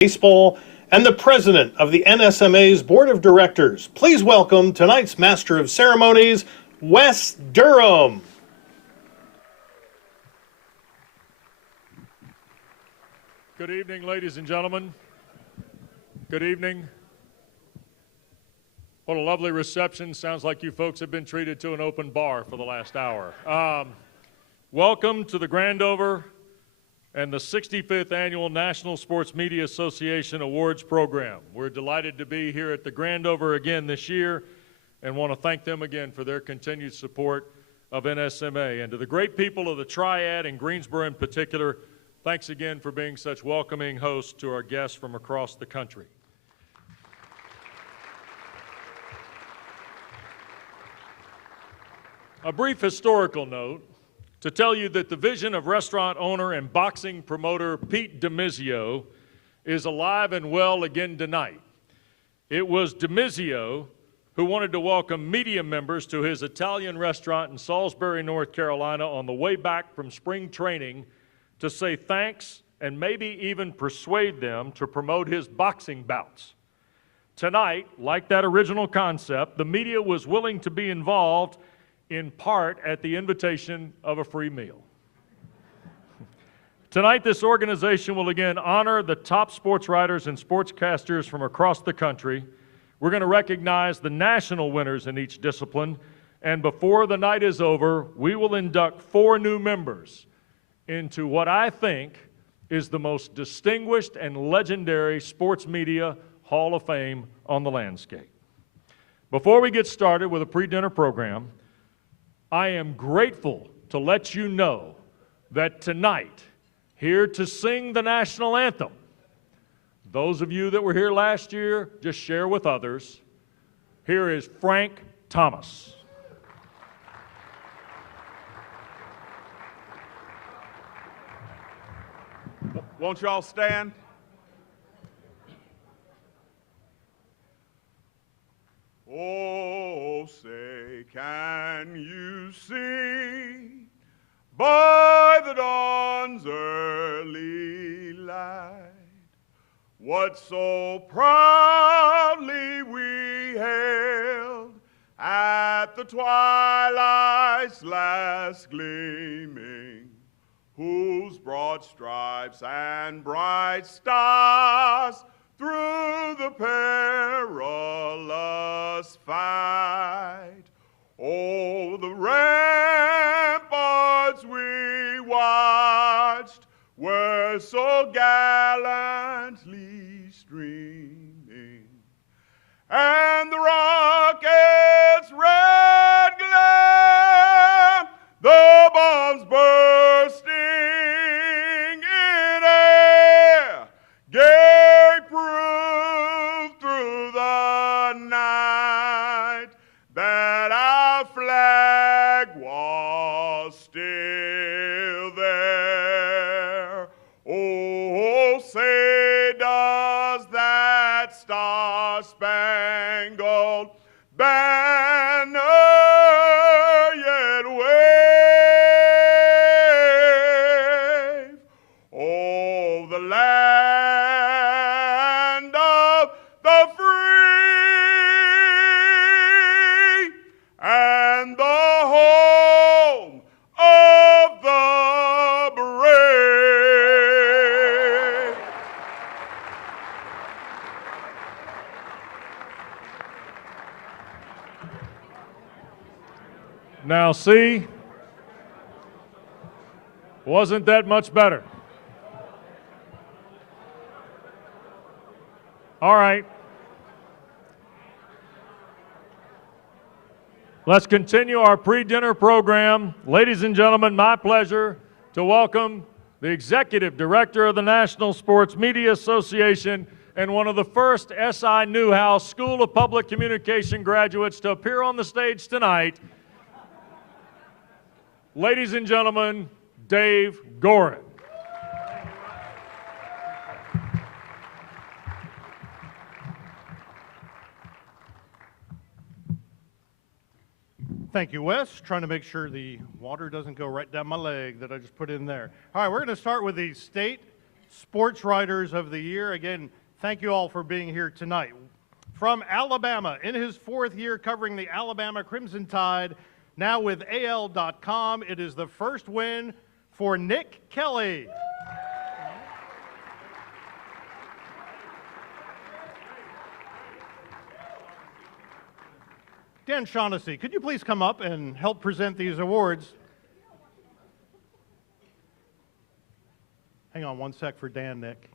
Baseball and the president of the NSMA's Board of Directors. Please welcome tonight's Master of Ceremonies, Wes Durham. Good evening, ladies and gentlemen. Good evening. What a lovely reception. Sounds like you folks have been treated to an open bar for the last hour. Welcome to the Grandover and the 65th Annual National Sports Media Association Awards Program. We're delighted to be here at the Grandover again this year and want to thank them again for their continued support of NSMA. And to the great people of the Triad and Greensboro in particular, thanks again for being such welcoming hosts to our guests from across the country. A brief historical note to tell you that the vision of restaurant owner and boxing promoter Pete DiMizio is alive and well again tonight. It was DiMizio who wanted to welcome media members to his Italian restaurant in Salisbury, North Carolina on the way back from spring training to say thanks and maybe even persuade them to promote his boxing bouts. Tonight, like that original concept, the media was willing to be involved in part at the invitation of a free meal. Tonight, this organization will again honor the top sports writers and sportscasters from across the country. We're going to recognize the national winners in each discipline, and before the night is over, we will induct 4 new members into what I think is the most distinguished and legendary sports media Hall of Fame on the landscape. Before we get started with a pre-dinner program, I am grateful to let you know that tonight, here to sing the national anthem, those of you that were here last year, just share with others, here is Frank Thomas. Won't you all stand? Oh, say, can you see by the dawn's early light what so proudly we hailed at the twilight's last gleaming, whose broad stripes and bright stars through the perilous fight, oh, the ramparts we watched were so gallantly streaming, and the rocket's red glare, the bombs bursting in air, gave proof through the night that our flag was still there. Oh, say does that star-spangled banner yet wave? Oh, the land of the free and the home of the brave. Now see, wasn't that much better? All right. Let's continue our pre-dinner program. Ladies and gentlemen, my pleasure to welcome the Executive Director of the National Sports Media Association and one of the first SI Newhouse School of Public Communication graduates to appear on the stage tonight. Ladies and gentlemen, Dave Gorin. Thank you, Wes. Trying to make sure the water doesn't go right down my leg that I just put in there. All right, we're going to start with the state Sportswriters of the Year. Again, thank you all for being here tonight. From Alabama, in his 4th year covering the Alabama Crimson Tide, now with AL.com, it is the first win for Nick Kelly. Dan Shaughnessy, could you please come up and help present these awards? Hang on one sec for Dan, Nick.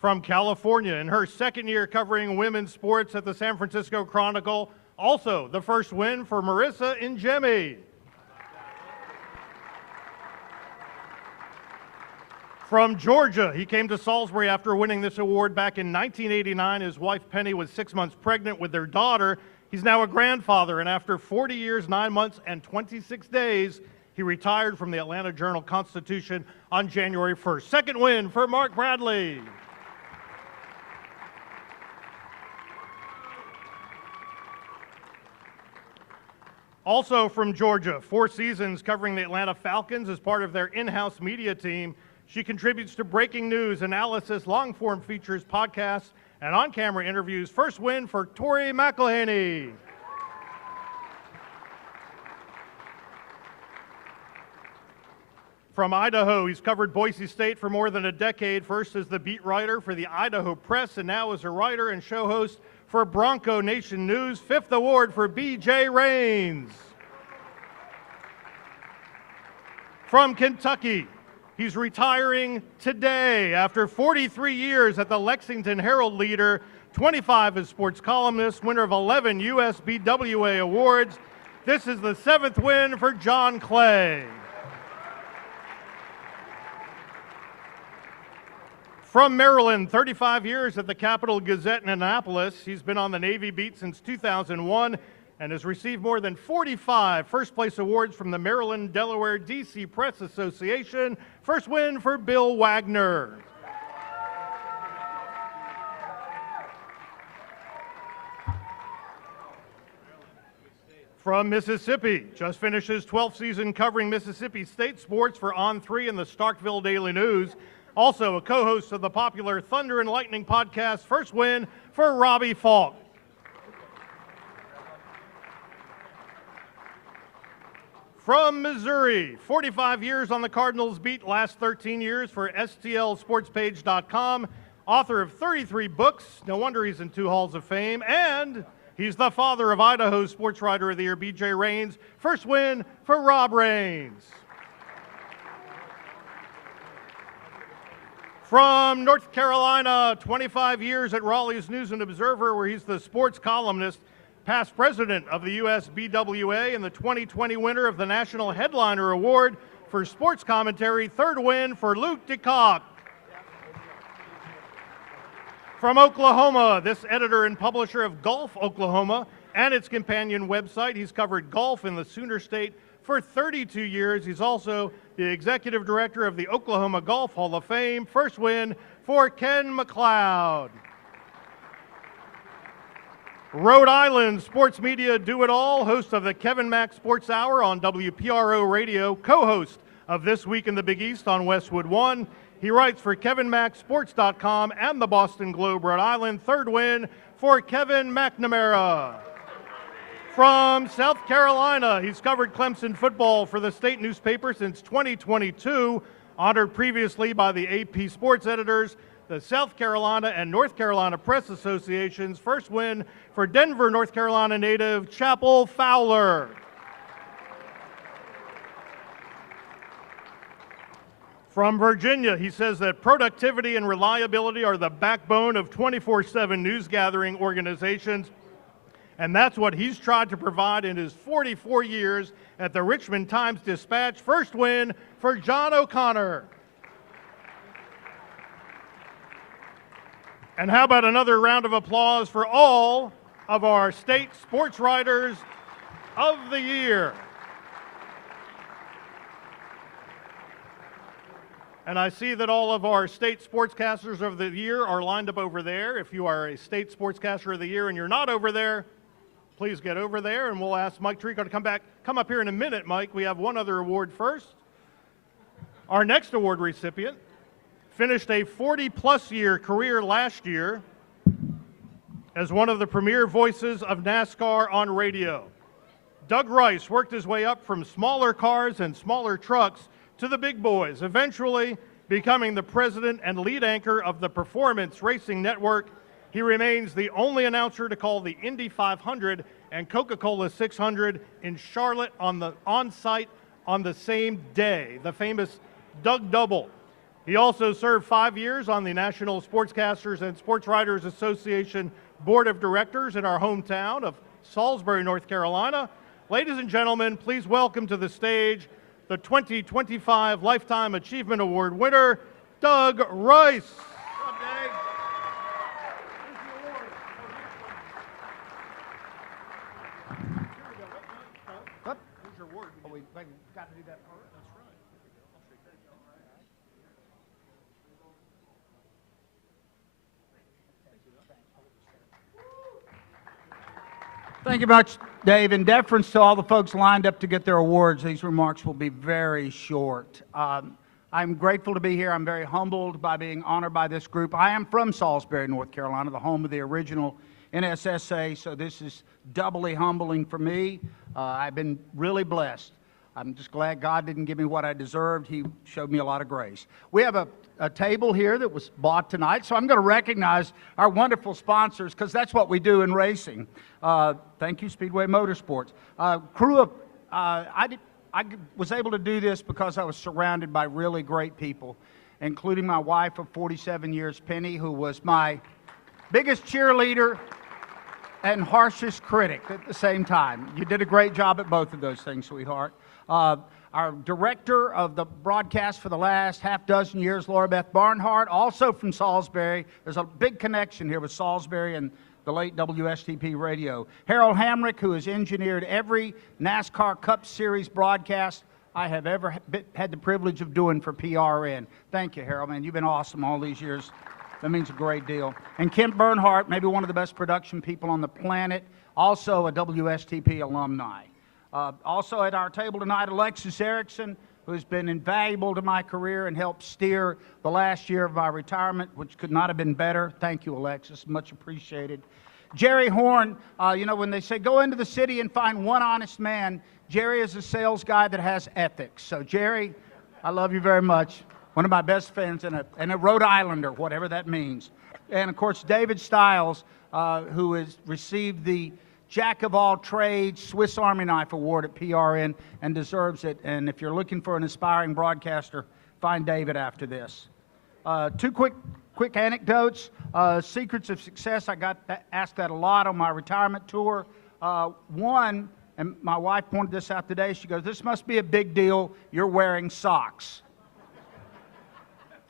From California, in her 2nd year covering women's sports at the San Francisco Chronicle, also the first win for Marissa Ingemi. From Georgia, he came to Salisbury after winning this award back in 1989. His wife Penny was 6 months pregnant with their daughter. He's now a grandfather, and after 40 years, 9 months, and 26 days, he retired from the Atlanta Journal-Constitution on January 1st. Second win for Mark Bradley. Also from Georgia, 4 seasons covering the Atlanta Falcons as part of their in-house media team. She contributes to breaking news, analysis, long-form features, podcasts, and on-camera interviews. First win for Tori McElhaney. From Idaho, he's covered Boise State for more than a decade, first as the beat writer for the Idaho Press, and now as a writer and show host for Bronco Nation News. 5th award for B.J. Rains. From Kentucky, he's retiring today after 43 years at the Lexington Herald-Leader, 25 as sports columnist, winner of 11 USBWA awards. This is the 7th win for John Clay. From Maryland, 35 years at the Capital Gazette in Annapolis. He's been on the Navy beat since 2001 and has received more than 45 first-place awards from the Maryland, Delaware, D.C. Press Association. First win for Bill Wagner. From Mississippi, just finished his 12th season covering Mississippi State sports for On3 and the Starkville Daily News. Also a co-host of the popular Thunder and Lightning podcast. First win for Robbie Falk. From Missouri, 45 years on the Cardinals beat, last 13 years for STLSportsPage.com, author of 33 books. No wonder he's in 2 halls of fame. And he's the father of Idaho's Sportswriter of the Year, B.J. Rains. First win for Rob Rains. From North Carolina, 25 years at Raleigh's News and Observer, where he's the sports columnist, past president of the USBWA, and the 2020 winner of the National Headliner Award for sports commentary. 3rd win for Luke DeCock. From Oklahoma, this editor and publisher of Golf Oklahoma and its companion website. He's covered golf in the Sooner State for 32 years. He's also the executive director of the Oklahoma Golf Hall of Fame. First win for Ken McLeod. Rhode Island sports media do-it-all, host of the Kevin Mack Sports Hour on WPRO Radio, co-host of This Week in the Big East on Westwood One. He writes for KevinMackSports.com and the Boston Globe, Rhode Island. 3rd win for Kevin McNamara. From South Carolina, he's covered Clemson football for the state newspaper since 2022, honored previously by the AP sports editors, the South Carolina and North Carolina Press Associations. First win for Denver, North Carolina native Chapel Fowler. From Virginia, he says that productivity and reliability are the backbone of 24/7 news gathering organizations. And that's what he's tried to provide in his 44 years at the Richmond Times-Dispatch. First win for John O'Connor. And how about another round of applause for all of our state sports writers of the year. And I see that all of our state sportscasters of the year are lined up over there. If you are a state sportscaster of the year and you're not over there, please get over there, and we'll ask Mike Tirico to come up here in a minute, Mike. We have one other award first. Our next award recipient finished a 40-plus year career last year as one of the premier voices of NASCAR on radio. Doug Rice worked his way up from smaller cars and smaller trucks to the big boys, eventually becoming the president and lead anchor of the Performance Racing Network. He remains the only announcer to call the Indy 500 and Coca-Cola 600 in Charlotte on-site on the same day, the famous Doug Double. He also served 5 years on the National Sportscasters and Sportswriters Association Board of Directors in our hometown of Salisbury, North Carolina. Ladies and gentlemen, please welcome to the stage the 2025 Lifetime Achievement Award winner, Doug Rice. What's up, Dave? What? Here's your award. Oh, we've got to do that part. That's right. Thank you much, Dave. In deference to all the folks lined up to get their awards, these remarks will be very short. I'm grateful to be here. I'm very humbled by being honored by this group. I am from Salisbury, North Carolina, the home of the original NSSA, so this is doubly humbling for me. I've been really blessed. I'm just glad God didn't give me what I deserved. He showed me a lot of grace. We have a table here that was bought tonight, so I'm going to recognize our wonderful sponsors because that's what we do in racing. Thank you, Speedway Motorsports. I was able to do this because I was surrounded by really great people, including my wife of 47 years, Penny, who was my biggest cheerleader and harshest critic at the same time. You did a great job at both of those things, sweetheart. Our director of the broadcast for the last half dozen years, Laura Beth Barnhart, also from Salisbury. There's a big connection here with Salisbury and the late WSTP radio. Harold Hamrick, who has engineered every NASCAR Cup Series broadcast I have ever had the privilege of doing for PRN. Thank you, Harold, man. You've been awesome all these years. That means a great deal. And Kent Bernhardt, maybe one of the best production people on the planet, also a WSTP alumni. Also at our table tonight, Alexis Erickson, who's been invaluable to my career and helped steer the last year of my retirement, which could not have been better. Thank you, Alexis. Much appreciated. Jerry Horn, when they say go into the city and find one honest man, Jerry is a sales guy that has ethics. So, Jerry, I love you very much. One of my best friends and a Rhode Islander, whatever that means. And, of course, David Stiles, who has received the Jack of all trades Swiss Army Knife Award at PRN and deserves it. And if you're looking for an aspiring broadcaster, find David after this. Two quick anecdotes. Secrets of success. I got asked that a lot on my retirement tour. One, and my wife pointed this out today, she goes, "This must be a big deal. You're wearing socks."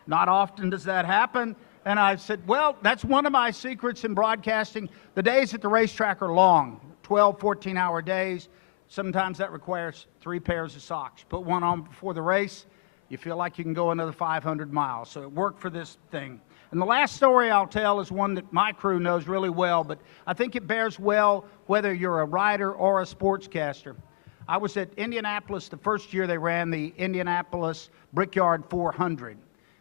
Not often does that happen. And I said, well, that's one of my secrets in broadcasting. The days at the racetrack are long, 12, 14-hour days. Sometimes that requires 3 pairs of socks. Put one on before the race, you feel like you can go another 500 miles. So it worked for this thing. And the last story I'll tell is one that my crew knows really well, but I think it bears well whether you're a rider or a sportscaster. I was at Indianapolis the first year they ran the Indianapolis Brickyard 400.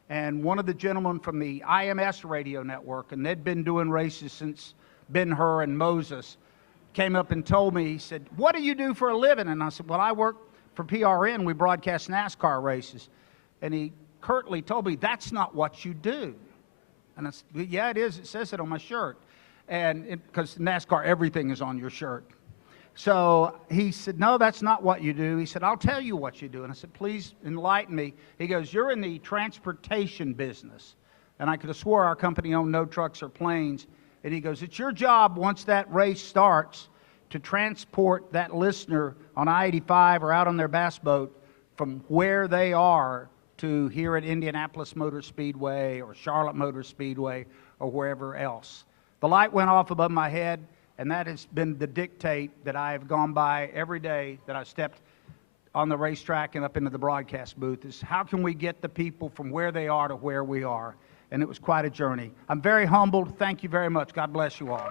And one of the gentlemen from the IMS radio network, and they'd been doing races since Ben-Hur and Moses, came up and told me, he said, "What do you do for a living?" And I said, "Well, I work for PRN. We broadcast NASCAR races." And he curtly told me, "That's not what you do." And I said, "Yeah, it is. It says it on my shirt." And because NASCAR, everything is on your shirt. So he said, "No, that's not what you do." He said, "I'll tell you what you do." And I said, "Please enlighten me." He goes, "You're in the transportation business." And I could have swore our company owned no trucks or planes. And he goes, "It's your job once that race starts to transport that listener on I-85 or out on their bass boat from where they are to here at Indianapolis Motor Speedway or Charlotte Motor Speedway or wherever else." The light went off above my head. And that has been the dictate that I have gone by every day that I stepped on the racetrack and up into the broadcast booth is how can we get the people from where they are to where we are? And it was quite a journey. I'm very humbled. Thank you very much. God bless you all.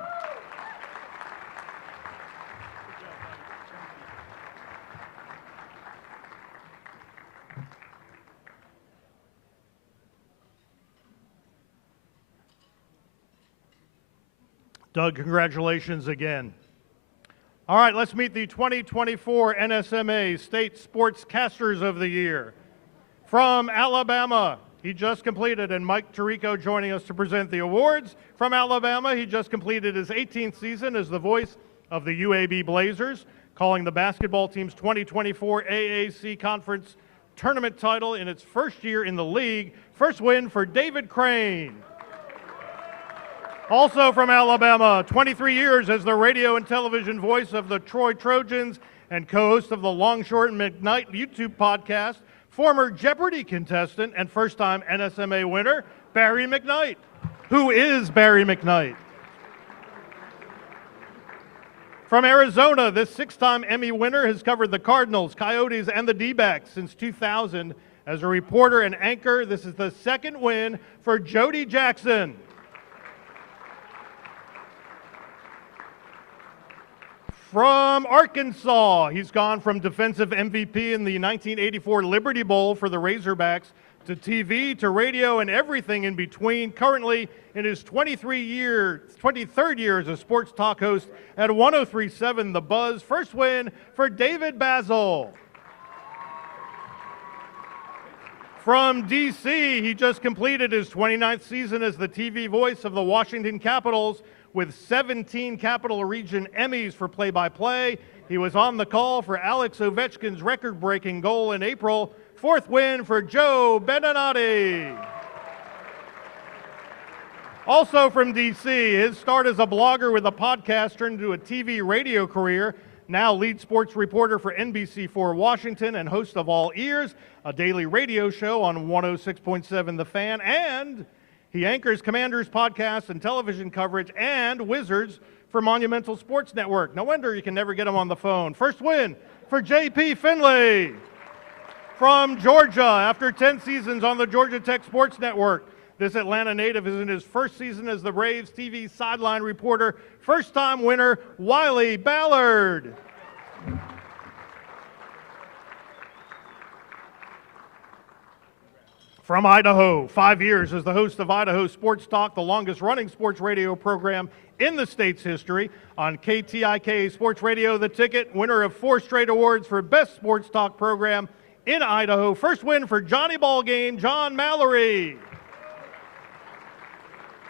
Doug, congratulations again. All right, let's meet the 2024 NSMA State Sportscasters of the Year. From Alabama, he just completed, and Mike Tirico joining us to present the awards. From Alabama, he just completed his 18th season as the voice of the UAB Blazers, calling the basketball team's 2024 AAC Conference Tournament title in its first year in the league. First win for David Crane. Also from Alabama, 23 years as the radio and television voice of the Troy Trojans and co-host of the Long Short and McKnight YouTube podcast, former Jeopardy contestant and first-time NSMA winner, Barry McKnight. Who is Barry McKnight? From Arizona, this six-time Emmy winner has covered the Cardinals, Coyotes, and the D-backs since 2000. As a reporter and anchor, this is the second win for Jody Jackson. From Arkansas, he's gone from defensive MVP in the 1984 Liberty Bowl for the Razorbacks to TV, to radio, and everything in between. Currently in his 23rd year as a sports talk host at 103.7 The Buzz. First win for David Basil. From D.C., he just completed his 29th season as the TV voice of the Washington Capitals with 17 Capital Region Emmys for play-by-play. He was on the call for Alex Ovechkin's record-breaking goal in April. Fourth win for Joe Beninati. Also from D.C., his start as a blogger with a podcast turned into a TV radio career. Now lead sports reporter for NBC4 Washington and host of All Ears, a daily radio show on 106.7 The Fan, and he anchors Commanders podcasts and television coverage and Wizards for Monumental Sports Network. No wonder you can never get him on the phone. First win for J.P. Finley. From Georgia, after 10 seasons on the Georgia Tech Sports Network, this Atlanta native is in his first season as the Braves TV sideline reporter. First-time winner, Wiley Ballard. From Idaho, 5 years as the host of Idaho Sports Talk, the longest-running sports radio program in the state's history. On KTIK Sports Radio, The Ticket, winner of 4 straight awards for Best Sports Talk Program in Idaho. First win for Johnny Ballgame, John Mallory.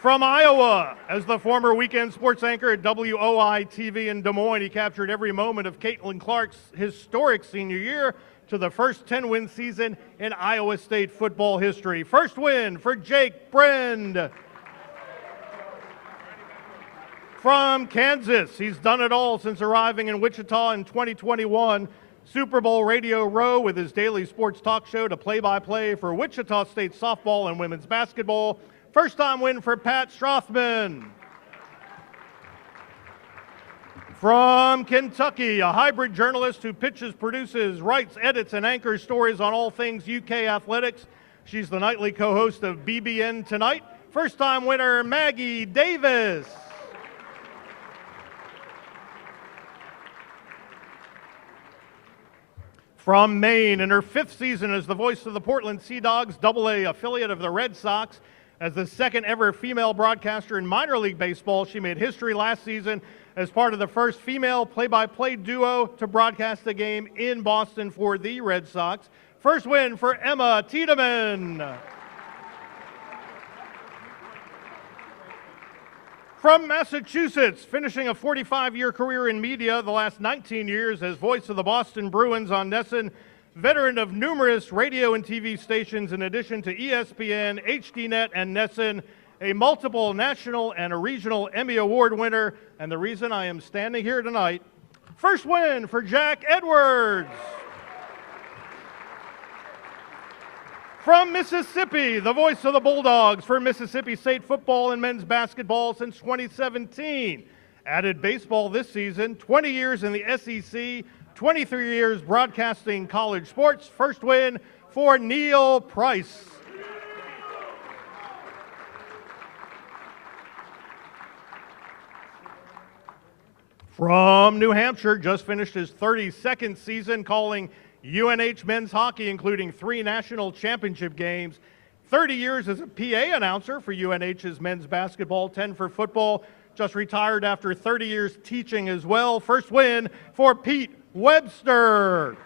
From Iowa, as the former weekend sports anchor at WOI-TV in Des Moines, he captured every moment of Caitlin Clark's historic senior year to the first 10-win season in Iowa State football history. First win for Jake Brend. From Kansas, he's done it all since arriving in Wichita in 2021. Super Bowl Radio Row with his daily sports talk show to play-by-play for Wichita State softball and women's basketball. First-time win for Pat Strothman. From Kentucky, a hybrid journalist who pitches, produces, writes, edits, and anchors stories on all things UK athletics. She's the nightly co-host of BBN Tonight. First-time winner, Maggie Davis. From Maine, in her 5th season as the voice of the Portland Sea Dogs, AA affiliate of the Red Sox. As the second ever female broadcaster in minor league baseball, she made history last season as part of the first female play-by-play duo to broadcast a game in Boston for the Red Sox. First win for Emma Tiedemann. From Massachusetts, finishing a 45-year career in media, the last 19 years as voice of the Boston Bruins on NESN, veteran of numerous radio and TV stations in addition to ESPN, HDNet, and NESN, a multiple national and a regional Emmy Award winner, and the reason I am standing here tonight. First win for Jack Edwards. From Mississippi, the voice of the Bulldogs for Mississippi State football and men's basketball since 2017. Added baseball this season, 20 years in the SEC, 23 years broadcasting college sports. First win for Neil Price. From New Hampshire, just finished his 32nd season calling UNH men's hockey, including 3 national championship games. 30 years as a PA announcer for UNH's men's basketball, 10 for football, just retired after 30 years teaching as well. First win for Pete Webster.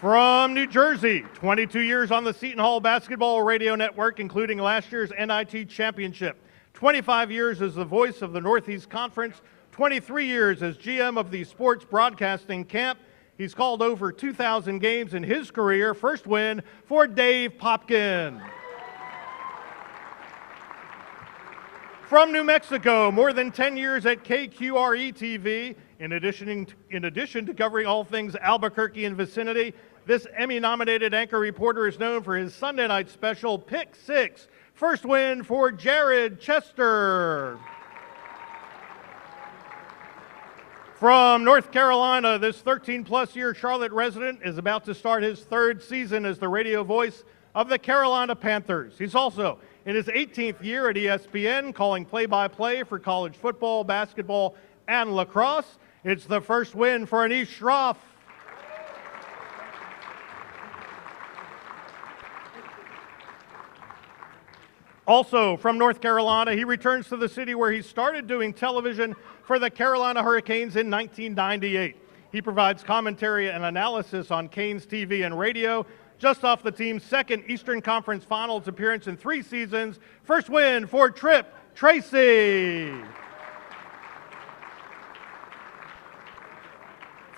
From New Jersey, 22 years on the Seton Hall Basketball Radio Network, including last year's NIT Championship. 25 years as the voice of the Northeast Conference, 23 years as GM of the Sports Broadcasting Camp. He's called over 2,000 games in his career. First win for Dave Popkin. From New Mexico, more than 10 years at KQRE-TV. In addition to covering all things Albuquerque and vicinity, this Emmy-nominated anchor reporter is known for his Sunday night special, Pick Six. First win for Jared Chester. From North Carolina, this 13-plus year Charlotte resident is about to start his third season as the radio voice of the Carolina Panthers. He's also in his 18th year at ESPN, calling play-by-play for college football, basketball, and lacrosse. It's the first win for Anish Shroff. Also from North Carolina, he returns to the city where he started doing television for the Carolina Hurricanes in 1998. He provides commentary and analysis on Canes TV and radio, just off the team's second Eastern Conference Finals appearance in 3 seasons. First win for Trip Tracy.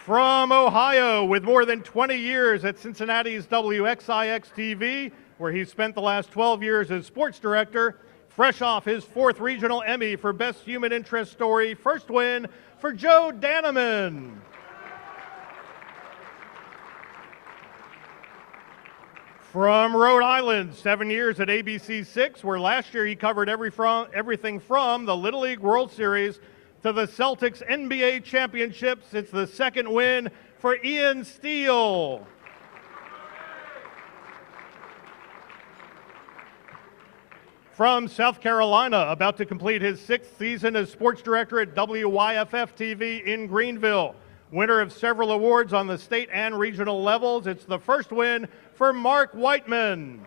From Ohio, with more than 20 years at Cincinnati's WXIX-TV, where he spent the last 12 years as sports director, fresh off his 4th regional Emmy for Best Human Interest Story, first win for Joe Danneman. From Rhode Island, 7 years at ABC6, where last year he covered everything from the Little League World Series to the Celtics NBA Championships. It's the second win for Ian Steele. From South Carolina, about to complete his 6th season as sports director at WYFF-TV in Greenville. Winner of several awards on the state and regional levels, it's the first win for Mark Whiteman.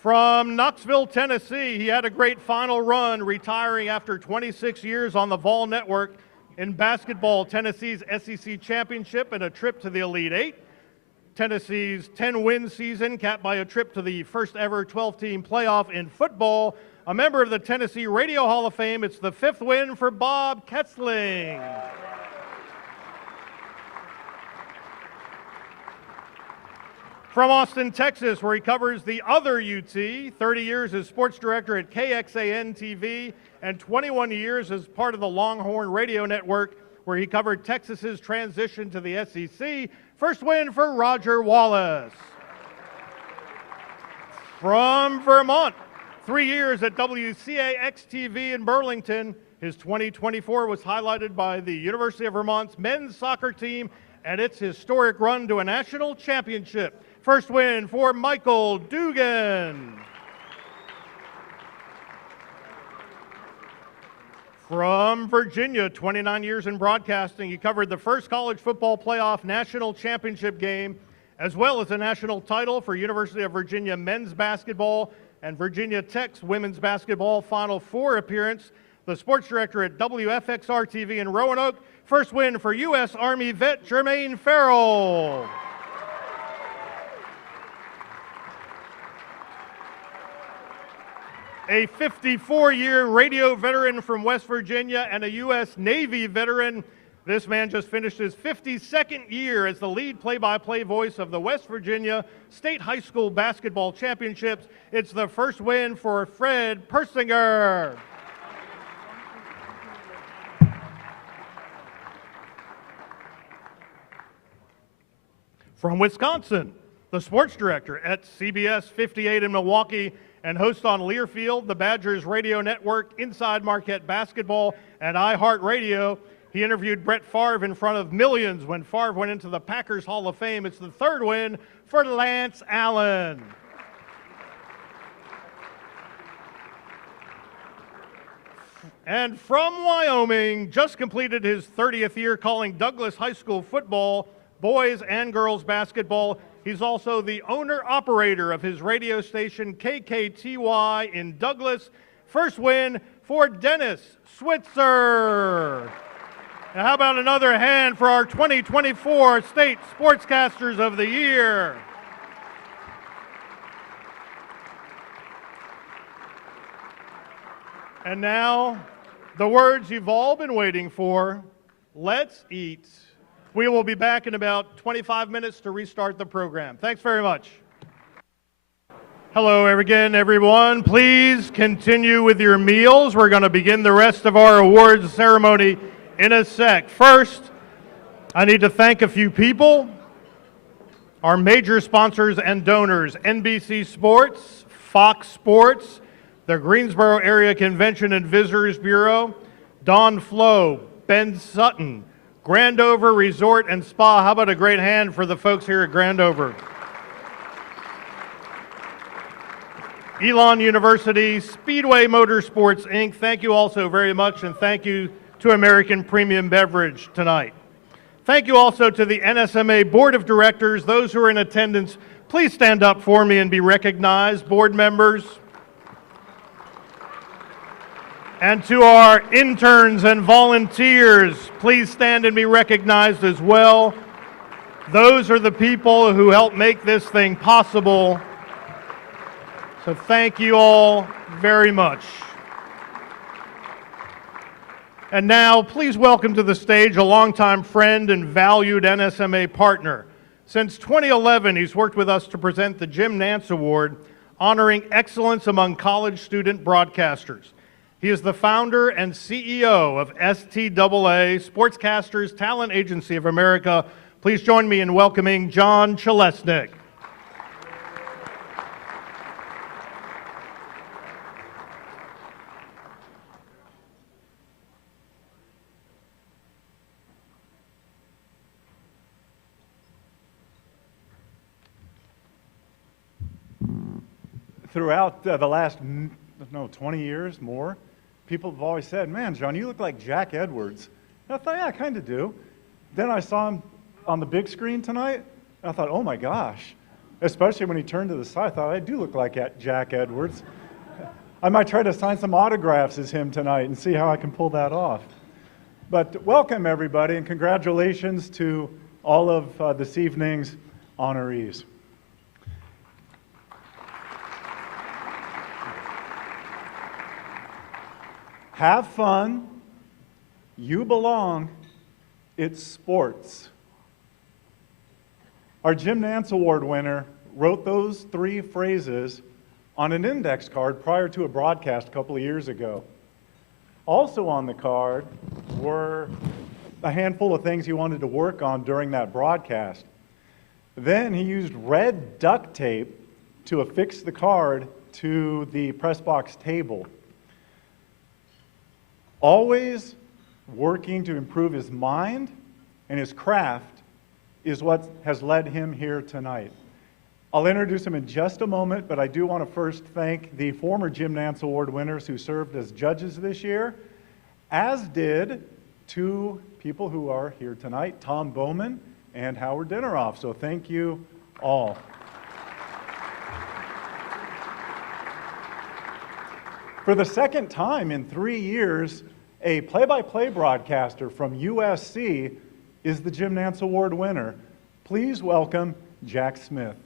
From Knoxville, Tennessee, he had a great final run, retiring after 26 years on the Vol Network. In basketball, Tennessee's SEC championship and a trip to the Elite Eight. Tennessee's 10-win season capped by a trip to the first ever 12-team playoff in football. A member of the Tennessee Radio Hall of Fame, it's the 5th win for Bob Ketzling. From Austin, Texas, where he covers the other UT, 30 years as sports director at KXAN-TV and 21 years as part of the Longhorn Radio Network, where he covered Texas's transition to the SEC. First win for Roger Wallace. From Vermont, 3 years at WCAX-TV in Burlington. His 2024 was highlighted by the University of Vermont's men's soccer team and its historic run to a national championship. First win for Michael Dugan. From Virginia, 29 years in broadcasting, he covered the first college football playoff national championship game, as well as a national title for University of Virginia men's basketball and Virginia Tech's women's basketball Final Four appearance. The sports director at WFXR-TV in Roanoke. First win for U.S. Army vet Jermaine Farrell. A 54-year radio veteran from West Virginia and a U.S. Navy veteran. This man just finished his 52nd year as the lead play-by-play voice of the West Virginia State High School Basketball Championships. It's the first win for Fred Persinger. From Wisconsin, the sports director at CBS 58 in Milwaukee and host on Learfield, the Badgers radio network, Inside Marquette Basketball, and iHeartRadio. He interviewed Brett Favre in front of millions when Favre went into the Packers Hall of Fame. It's the 3rd win for Lance Allen. And from Wyoming, just completed his 30th year calling Douglas High School football, boys and girls basketball. He's also the owner-operator of his radio station, KKTY in Douglas. First win for Dennis Switzer. Now, how about another hand for our 2024 State Sportscasters of the Year? And now, the words you've all been waiting for, let's eat. We will be back in about 25 minutes to restart the program. Thanks very much. Hello again, everyone. Please continue with your meals. We're going to begin the rest of our awards ceremony in a sec. First, I need to thank a few people. Our major sponsors and donors, NBC Sports, Fox Sports, the Greensboro Area Convention and Visitors Bureau, Don Flo, Ben Sutton, Grandover Resort and Spa. How about a great hand for the folks here at Grandover? Elon University, Speedway Motorsports, Inc. Thank you all so very much, and thank you to American Premium Beverage tonight. Thank you also to the NSMA Board of Directors. Those who are in attendance, please stand up for me and be recognized. Board members. And to our interns and volunteers, please stand and be recognized as well. Those are the people who help make this thing possible. So thank you all very much. And now, please welcome to the stage a longtime friend and valued NSMA partner. Since 2011, he's worked with us to present the Jim Nantz Award, honoring excellence among college student broadcasters. He is the founder and CEO of STAA, Sportscasters Talent Agency of America. Please join me in welcoming John Chalesnik. Throughout the last 20 years, more, people have always said, man, John, you look like Jack Edwards. And I thought, yeah, I kind of do. Then I saw him on the big screen tonight, and I thought, oh my gosh. Especially when he turned to the side, I thought, I do look like Jack Edwards. I might try to sign some autographs as him tonight and see how I can pull that off. But welcome, everybody, and congratulations to all of this evening's honorees. Have fun, you belong, it's sports. Our Jim Nantz Award winner wrote those 3 phrases on an index card prior to a broadcast a couple of years ago. Also on the card were a handful of things he wanted to work on during that broadcast. Then he used red duct tape to affix the card to the press box table. Always working to improve his mind and his craft is what has led him here tonight. I'll introduce him in just a moment, but I do want to first thank the former Jim Nantz Award winners who served as judges this year, as did 2 people who are here tonight, Tom Bowman and Howard Dinneroff. So thank you all. For the second time in 3 years, a play-by-play broadcaster from USC is the Jim Nantz Award winner. Please welcome Jack Smith.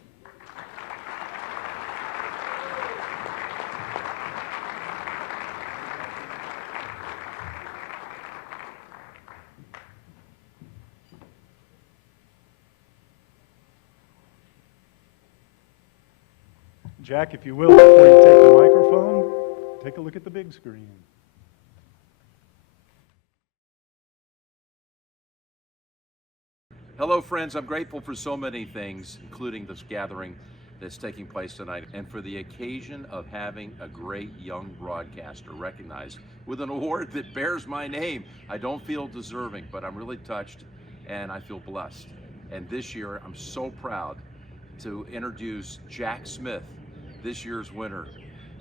Jack, if you will, before you take the microphone, take a look at the big screen. Hello, friends. I'm grateful for so many things, including this gathering that's taking place tonight, and for the occasion of having a great young broadcaster recognized with an award that bears my name. I don't feel deserving, but I'm really touched, and I feel blessed. And this year, I'm so proud to introduce Jack Smith, this year's winner,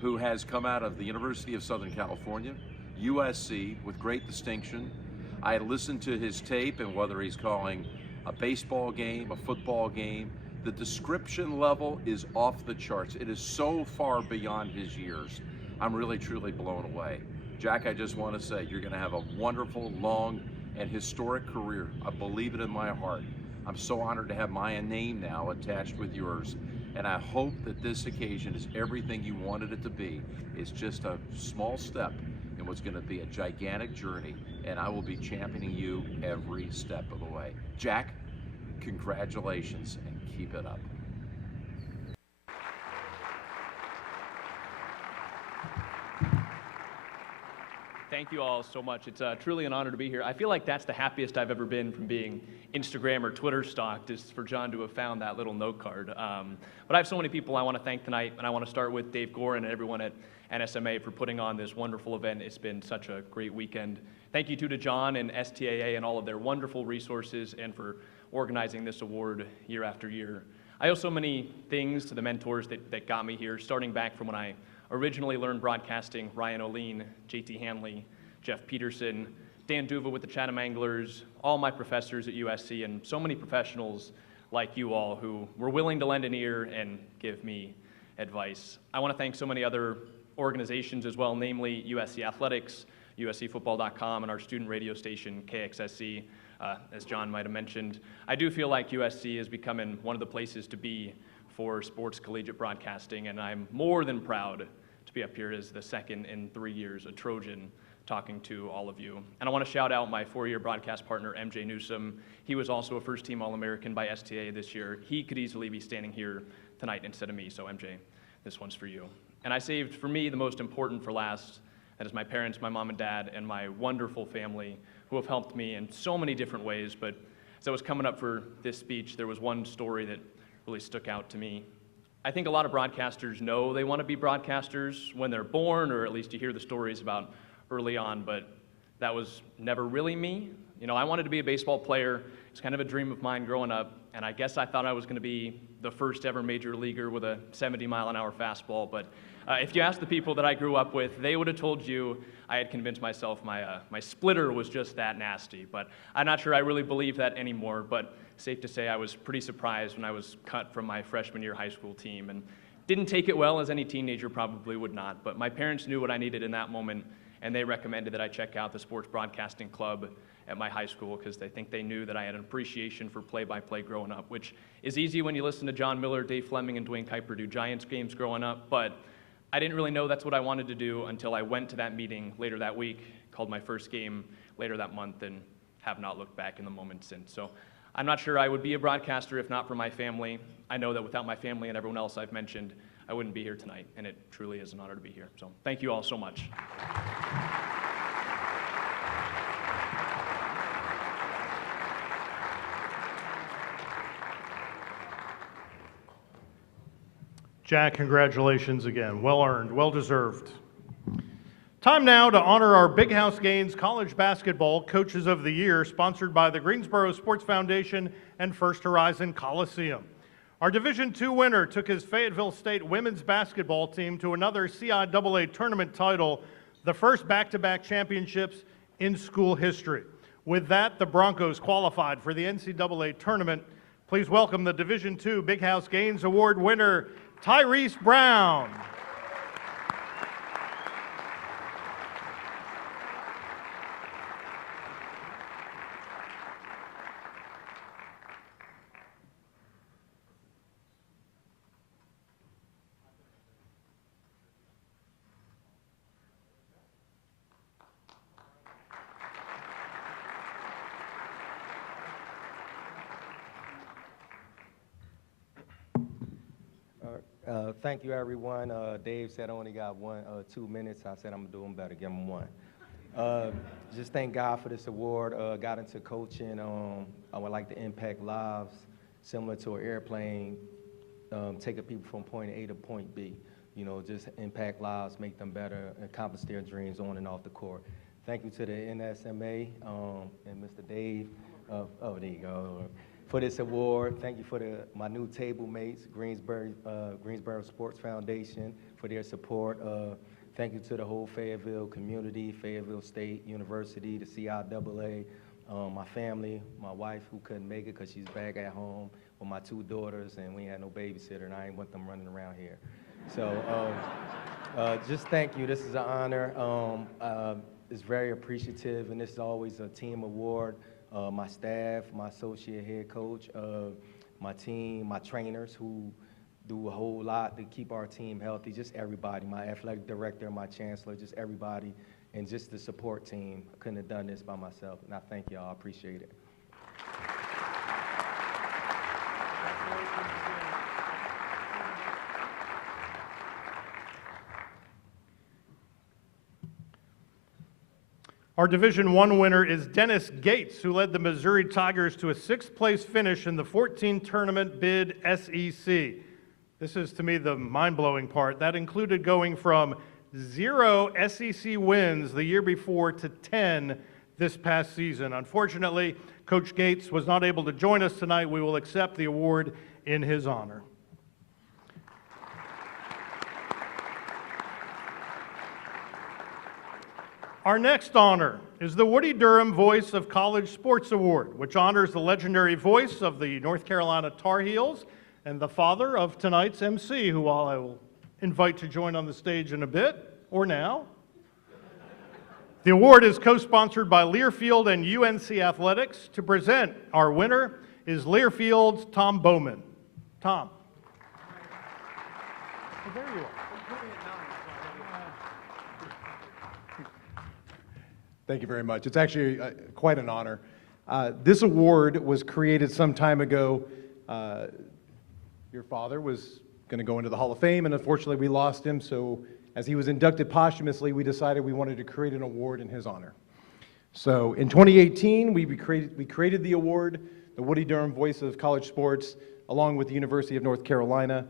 who has come out of the University of Southern California, USC, with great distinction. I listened to his tape, and whether he's calling a baseball game, a football game, The description level is off the charts. It is so far beyond his years. I'm really, truly blown away. Jack, I just want to say you're going to have a wonderful, long, and historic career. I believe it in my heart. I'm so honored to have my name now attached with yours. And I hope that this occasion is everything you wanted it to be. It's just a small step in what's going to be a gigantic journey. And I will be championing you every step of the way. Jack, congratulations and keep it up. Thank you all so much. It's truly an honor to be here. I feel like that's the happiest I've ever been from being Instagram or Twitter stalked, is for John to have found that little note card. But I have so many people I want to thank tonight, and I want to start with Dave Gorin and everyone at NSMA for putting on this wonderful event. It's been such a great weekend. Thank you to John and STAA and all of their wonderful resources, and for organizing this award year after year. I owe so many things to the mentors that got me here, starting back from when I originally learned broadcasting: Ryan O'Lean, JT Hanley, Jeff Peterson, Dan Duva with the Chatham Anglers, all my professors at USC, and so many professionals like you all who were willing to lend an ear and give me advice. I want to thank so many other organizations as well, namely USC Athletics, USCFootball.com, and our student radio station, KXSC. As John might have mentioned, I do feel like USC is becoming one of the places to be for sports collegiate broadcasting, and I'm more than proud to be up here as the second in 3 years, a Trojan, talking to all of you. And I want to shout out my four-year broadcast partner, MJ Newsome. He was also a first-team All-American by STA this year. He could easily be standing here tonight instead of me, so MJ, this one's for you. And I saved, for me, the most important for last. That is my parents, my mom and dad, and my wonderful family, who have helped me in so many different ways. But as I was coming up for this speech, there was one story that really stuck out to me. I think a lot of broadcasters know they want to be broadcasters when they're born, or at least you hear the stories about early on, but that was never really me. You know, I wanted to be a baseball player. It's kind of a dream of mine growing up, and I guess I thought I was going to be the first ever major leaguer with a 70-mile-an-hour fastball, but if you ask the people that I grew up with, they would have told you I had convinced myself my splitter was just that nasty. But I'm not sure I really believe that anymore, but safe to say I was pretty surprised when I was cut from my freshman year high school team, and didn't take it well, as any teenager probably would not. But my parents knew what I needed in that moment, and they recommended that I check out the Sports Broadcasting Club at my high school, because they knew that I had an appreciation for play-by-play growing up, which is easy when you listen to John Miller, Dave Fleming, and Dwayne Kuiper do Giants games growing up, but I didn't really know that's what I wanted to do until I went to that meeting later that week, called my first game later that month, and have not looked back in the moment since. So I'm not sure I would be a broadcaster if not for my family. I know that without my family and everyone else I've mentioned, I wouldn't be here tonight, and it truly is an honor to be here. So thank you all so much. Jack, congratulations again. Well earned, well deserved. Time now to honor our Big House Gaines College Basketball Coaches of the Year, sponsored by the Greensboro Sports Foundation and First Horizon Coliseum. Our Division II winner took his Fayetteville State women's basketball team to another CIAA tournament title, the first back-to-back championships in school history. With that, the Broncos qualified for the NCAA tournament. Please welcome the Division II Big House Gaines Award winner, Tyreece Brown. Thank you, everyone. Dave said I only got 2 minutes. I said I'm gonna do them better, give them one. Just thank God for this award. Got into coaching. I would like to impact lives similar to an airplane, taking people from point A to point B. You know, just impact lives, make them better, accomplish their dreams on and off the court. Thank you to the NSMA and Mr. Dave. There you go. For this award. Thank you for my new table mates, Greensboro Sports Foundation, for their support. Thank you to the whole Fayetteville community, Fayetteville State University, the CIAA, my family, my wife who couldn't make it because she's back at home with my 2 daughters, and we had no babysitter, and I ain't want them running around here. So just thank you. This is an honor. It's very appreciative, and this is always a team award. My staff, my associate head coach, my team, my trainers who do a whole lot to keep our team healthy, just everybody, my athletic director, my chancellor, just everybody, and just the support team. I couldn't have done this by myself, and I thank y'all. I appreciate it. Our Division I winner is Dennis Gates, who led the Missouri Tigers to a 6th-place finish in the 14 tournament bid SEC. This is, to me, the mind-blowing part. That included going from 0 SEC wins the year before to 10 this past season. Unfortunately, Coach Gates was not able to join us tonight. We will accept the award in his honor. Our next honor is the Woody Durham Voice of College Sports Award, which honors the legendary voice of the North Carolina Tar Heels and the father of tonight's MC, who I will invite to join on the stage in a bit, or now. The award is co-sponsored by Learfield and UNC Athletics. To present our winner is Learfield's Tom Bowman. Tom. Oh, there you are. Thank you very much. It's actually quite an honor. This award was created some time ago. Your father was going to go into the Hall of Fame, and unfortunately we lost him, so as he was inducted posthumously, we decided we wanted to create an award in his honor. So in 2018, we created the award, the Woody Durham Voice of College Sports, along with the University of North Carolina.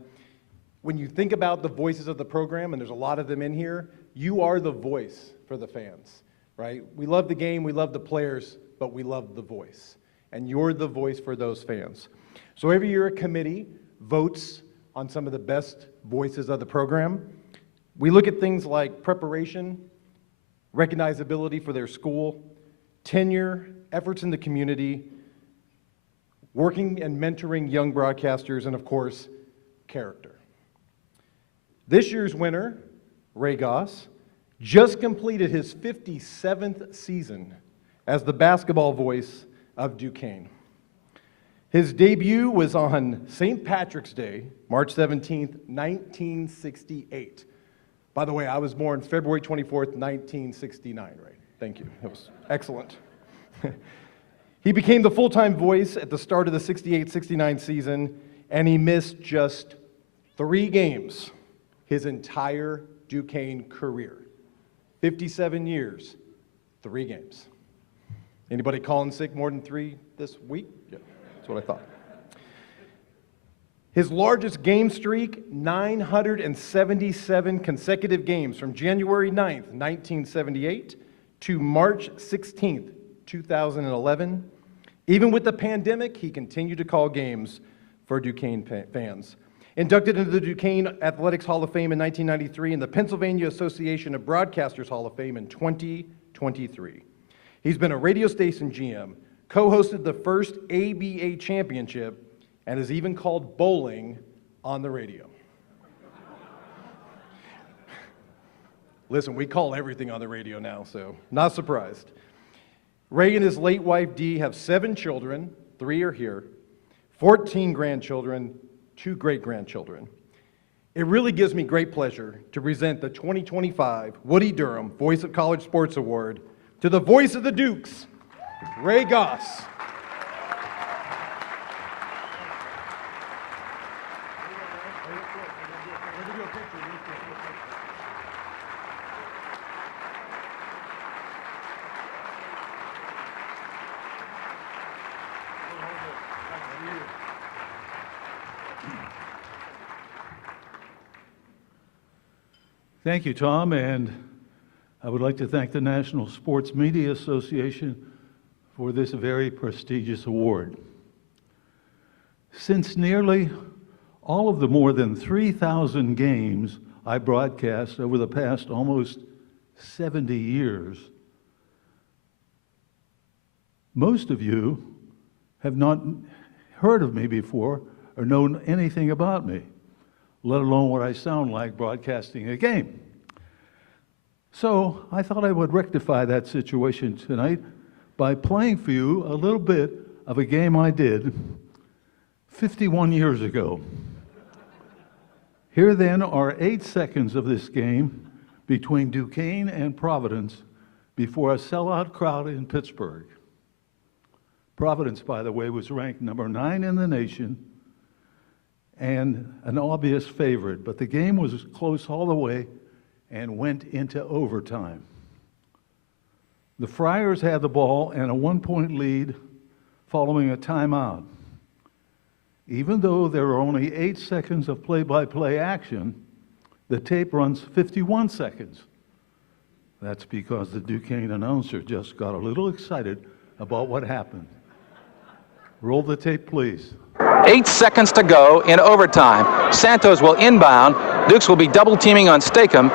When you think about the voices of the program, and there's a lot of them in here, you are the voice for the fans. Right? We love the game, we love the players, but we love the voice. And you're the voice for those fans. So every year a committee votes on some of the best voices of the program. We look at things like preparation, recognizability for their school, tenure, efforts in the community, working and mentoring young broadcasters, and of course, character. This year's winner, Ray Goss, just completed his 57th season as the basketball voice of Duquesne. His debut was on St. Patrick's Day, March 17th, 1968. By the way, I was born February 24th, 1969, right? Thank you. It was excellent. He became the full-time voice at the start of the 68-69 season, and he missed just 3 games his entire Duquesne career. 57 years, 3 games. Anybody calling sick more than 3 this week? Yeah, that's what I thought. His largest game streak, 977 consecutive games from January 9th, 1978 to March 16th, 2011. Even with the pandemic, he continued to call games for Duquesne fans. Inducted into the Duquesne Athletics Hall of Fame in 1993 and the Pennsylvania Association of Broadcasters Hall of Fame in 2023. He's been a radio station GM, co-hosted the first ABA championship, and has even called bowling on the radio. Listen, we call everything on the radio now, so not surprised. Ray and his late wife Dee have 7 children, 3 are here, 14 grandchildren, 2 great-grandchildren. It really gives me great pleasure to present the 2025 Woody Durham Voice of College Sports Award to the voice of the Dukes, Ray Goss. Thank you, Tom, and I would like to thank the National Sports Media Association for this very prestigious award. Since nearly all of the more than 3,000 games I broadcast over the past almost 70 years, most of you have not heard of me before or known anything about me, let alone what I sound like broadcasting a game. So I thought I would rectify that situation tonight by playing for you a little bit of a game I did 51 years ago. Here then are 8 seconds of this game between Duquesne and Providence before a sellout crowd in Pittsburgh. Providence, by the way, was ranked number 9 in the nation and an obvious favorite, but the game was close all the way and went into overtime. The Friars had the ball and a 1-point lead following a timeout. Even though there were only 8 seconds of play-by-play action, the tape runs 51 seconds. That's because the Duquesne announcer just got a little excited about what happened. Roll the tape, please. 8 seconds to go in overtime. Santos will inbound. Dukes will be double teaming on Stakem.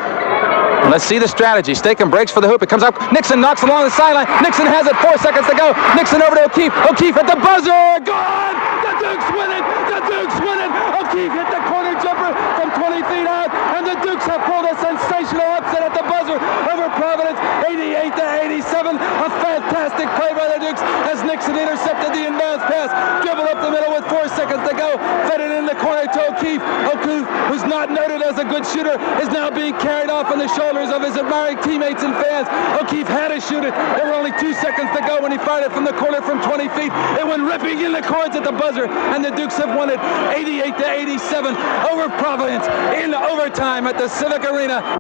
Let's see the strategy. Stakem breaks for the hoop. It comes up. Nixon knocks along the sideline. Nixon has it. 4 seconds to go. Nixon over to O'Keefe. O'Keefe at the buzzer. Gone! The Dukes win it. The Dukes win it. O'Keefe hit the corner jumper from 20 feet out, and the Dukes have pulled a sensational upset at the buzzer over Providence, 88-87. A fantastic play by the Dukes as Nixon intercepted the inbounds pass, dribbled up the middle with 4 seconds to go, fed it in the corner to O'Keefe. O'Keefe, who's not noted as a good shooter, is now being carried off on the shoulders of his admiring teammates and fans. O'Keefe had to shoot it. There were only 2 seconds to go when he fired it from the corner from 20 feet. It went ripping in the cords at the buzzer, and the Dukes have won it 88-87 over Providence in overtime at the Civic Arena.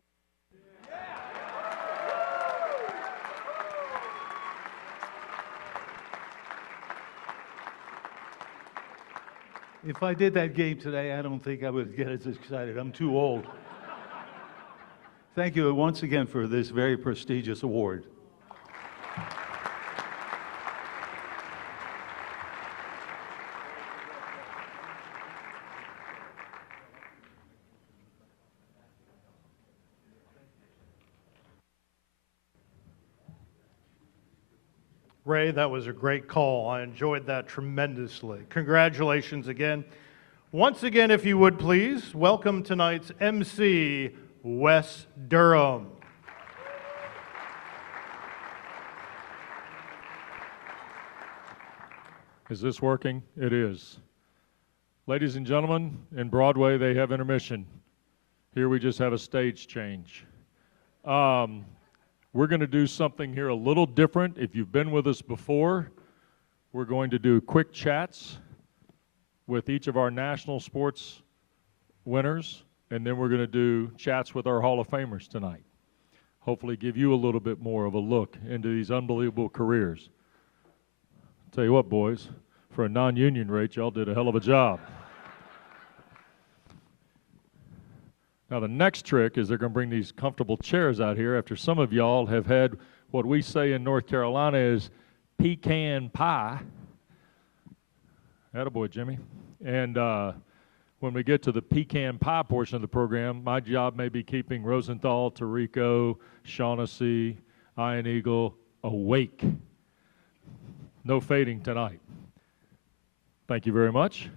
If I did that game today, I don't think I would get as excited. I'm too old. Thank you once again for this very prestigious award. Ray, that was a great call. I enjoyed that tremendously. Congratulations again. Once again, if you would please, welcome tonight's MC, Wes Durham. Is this working? It is. Ladies and gentlemen, in Broadway they have intermission. Here we just have a stage change. We're going to do something here a little different. If you've been with us before, we're going to do quick chats with each of our national sports winners, and then we're going to do chats with our Hall of Famers tonight. Hopefully give you a little bit more of a look into these unbelievable careers. Tell you what, boys, for a non-union rate, y'all did a hell of a job. Now, the next trick is they're going to bring these comfortable chairs out here after some of y'all have had what we say in North Carolina is pecan pie. Attaboy, Jimmy. And when we get to the pecan pie portion of the program, my job may be keeping Rosenthal, Tirico, Shaughnessy, Iron Eagle awake. No fading tonight. Thank you very much.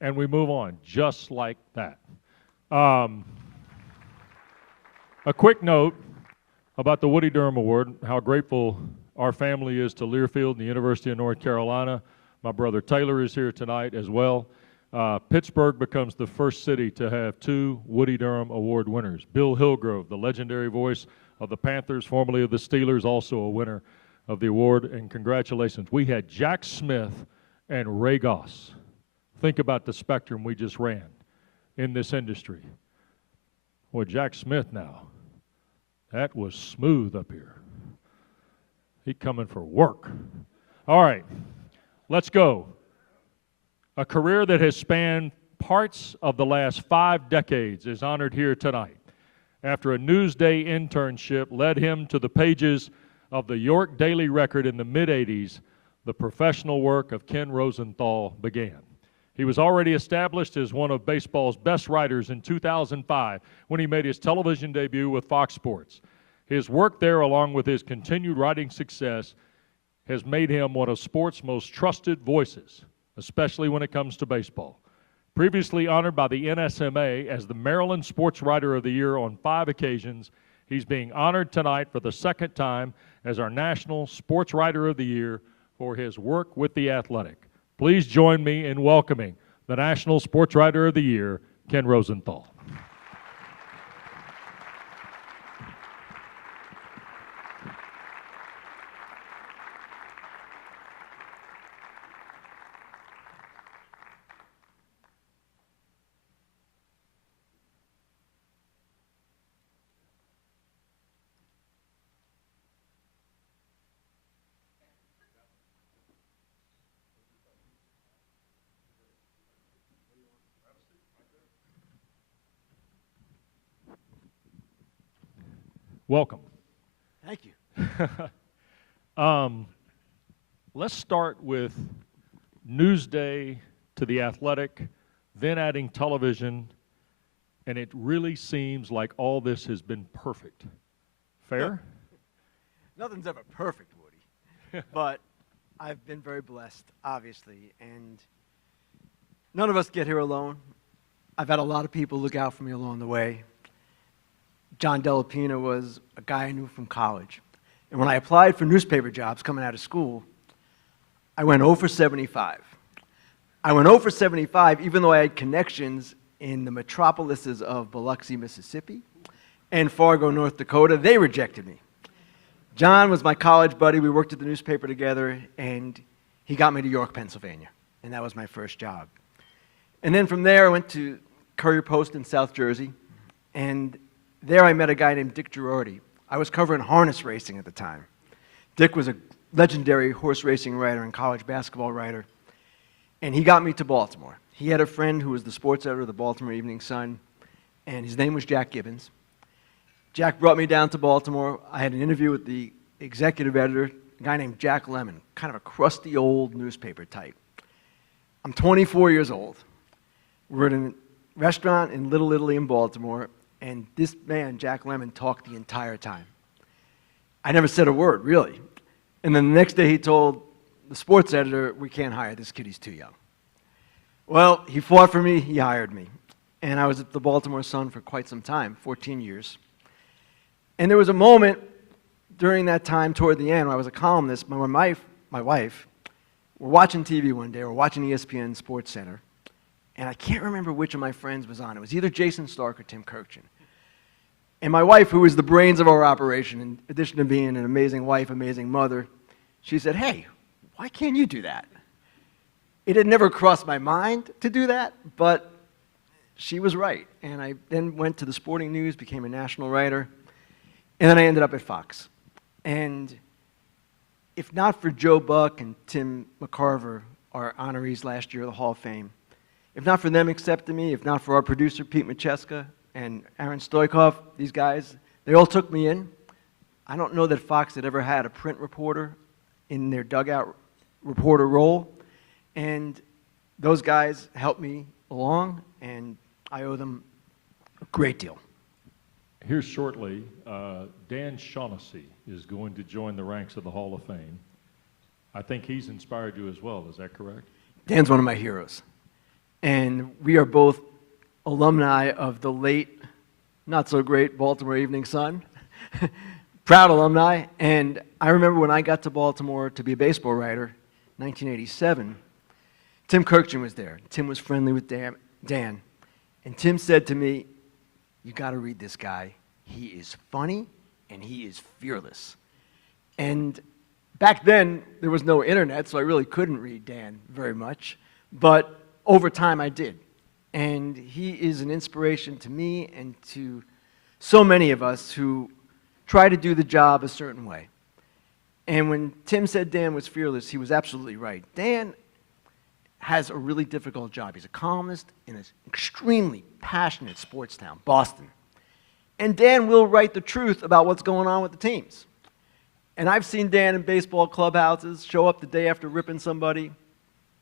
And we move on just like that. A quick note about the Woody Durham Award, how grateful our family is to Learfield and the University of North Carolina. My brother Taylor is here tonight as well. Pittsburgh becomes the first city to have 2 Woody Durham Award winners. Bill Hillgrove, the legendary voice of the Panthers, formerly of the Steelers, also a winner of the award, and congratulations. We had Jack Smith and Ray Goss. Think about the spectrum we just ran in this industry. Boy, Jack Smith now, that was smooth up here. He coming for work. All right, let's go. A career that has spanned parts of the last 5 decades is honored here tonight. After a Newsday internship led him to the pages of the York Daily Record in the mid-'80s, the professional work of Ken Rosenthal began. He was already established as one of baseball's best writers in 2005 when he made his television debut with Fox Sports. His work there, along with his continued writing success, has made him one of sports' most trusted voices, especially when it comes to baseball. Previously honored by the NSMA as the Maryland Sportswriter of the Year on 5 occasions, he's being honored tonight for the second time as our National Sportswriter of the Year for his work with The Athletic. Please join me in welcoming the National Sportswriter of the Year, Ken Rosenthal. Welcome. Thank you. Let's start with Newsday to The Athletic, then adding television, and it really seems like all this has been perfect. Fair? Nothing's ever perfect, Woody. But I've been very blessed, obviously, and none of us get here alone. I've had a lot of people look out for me along the way. John Delapina was a guy I knew from college. And when I applied for newspaper jobs coming out of school, I went 0 for 75. I went 0 for 75 even though I had connections in the metropolises of Biloxi, Mississippi, and Fargo, North Dakota. They rejected me. John was my college buddy. We worked at the newspaper together, and he got me to York, Pennsylvania, and that was my first job. And then from there, I went to Courier Post in South Jersey, and there I met a guy named Dick Girardi. I was covering harness racing at the time. Dick was a legendary horse racing writer and college basketball writer, and he got me to Baltimore. He had a friend who was the sports editor of the Baltimore Evening Sun, and his name was Jack Gibbons. Jack brought me down to Baltimore. I had an interview with the executive editor, a guy named Jack Lemmon, kind of a crusty old newspaper type. I'm 24 years old. We're at a restaurant in Little Italy in Baltimore, and this man, Jack Lemmon, talked the entire time. I never said a word, really. And then the next day he told the sports editor, we can't hire this kid, he's too young. Well, he fought for me, he hired me. And I was at the Baltimore Sun for quite some time, 14 years. And there was a moment during that time toward the end where I was a columnist. My wife, we're watching TV one day, we're watching ESPN Sports Center, and I can't remember which of my friends was on. It was either Jason Stark or Tim Kirkjian. And my wife, who was the brains of our operation, in addition to being an amazing wife, amazing mother, she said, hey, why can't you do that? It had never crossed my mind to do that, but she was right. And I then went to the Sporting News, became a national writer, and then I ended up at Fox. And if not for Joe Buck and Tim McCarver, our honorees last year of the Hall of Fame, if not for them accepting me, if not for our producer, Pete Macheska, and Aaron Stoikov, these guys, they all took me in. I don't know that Fox had ever had a print reporter in their dugout reporter role, and those guys helped me along, and I owe them a great deal. Here shortly, Dan Shaughnessy is going to join the ranks of the Hall of Fame. I think he's inspired you as well, is that correct? Dan's one of my heroes, and we are both alumni of the late, not so great Baltimore Evening Sun. Proud alumni. And I remember when I got to Baltimore to be a baseball writer, 1987, Tim Kirkjian was there. Tim was friendly with Dan. And Tim said to me, you got to read this guy. He is funny and he is fearless. And back then, there was no internet, so I really couldn't read Dan very much. But over time, I did. And he is an inspiration to me and to so many of us who try to do the job a certain way. And when Tim said Dan was fearless, he was absolutely right. Dan has a really difficult job. He's a columnist in an extremely passionate sports town, Boston. And Dan will write the truth about what's going on with the teams. And I've seen Dan in baseball clubhouses show up the day after ripping somebody.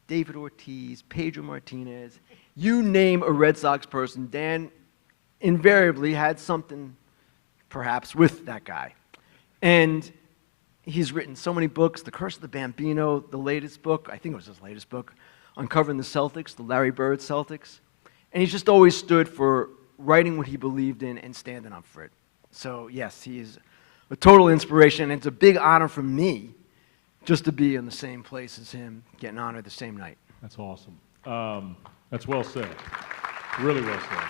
David Ortiz, Pedro Martinez, you name a Red Sox person, Dan invariably had something perhaps with that guy. And he's written so many books, The Curse of the Bambino, the latest book, I think it was his latest book, Uncovering the Celtics, the Larry Bird Celtics. And he's just always stood for writing what he believed in and standing up for it. So yes, he is a total inspiration, and it's a big honor for me just to be in the same place as him, getting honored the same night. That's awesome. That's well said. Really well said.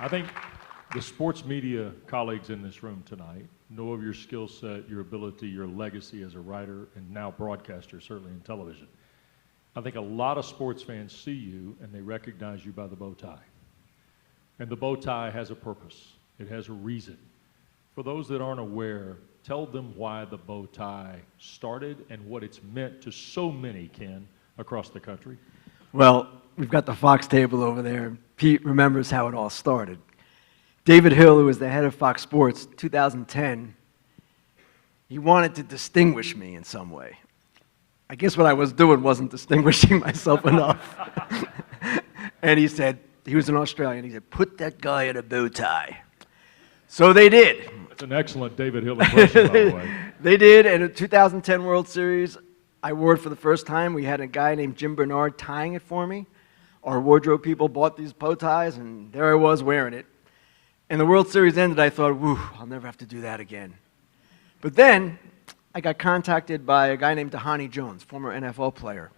I think the sports media colleagues in this room tonight know of your skill set, your ability, your legacy as a writer, and now broadcaster, certainly in television. I think a lot of sports fans see you and they recognize you by the bow tie. And the bow tie has a purpose. It has a reason. For those that aren't aware, tell them why the bow tie started and what it's meant to so many, Ken, across the country. Well, we've got the Fox table over there. Pete remembers how it all started. David Hill, who was the head of Fox Sports, 2010, he wanted to distinguish me in some way. I guess what I was doing wasn't distinguishing myself enough. And he said, he was an Australian, he said, put that guy in a bow tie. So they did. That's an excellent David Hill impression, by the way. They did, and in the 2010 World Series, I wore it for the first time. We had a guy named Jim Bernard tying it for me. Our wardrobe people bought these bow ties, and there I was wearing it. And the World Series ended, I thought, whew, I'll never have to do that again. But then I got contacted by a guy named Dhani Jones, former NFL player,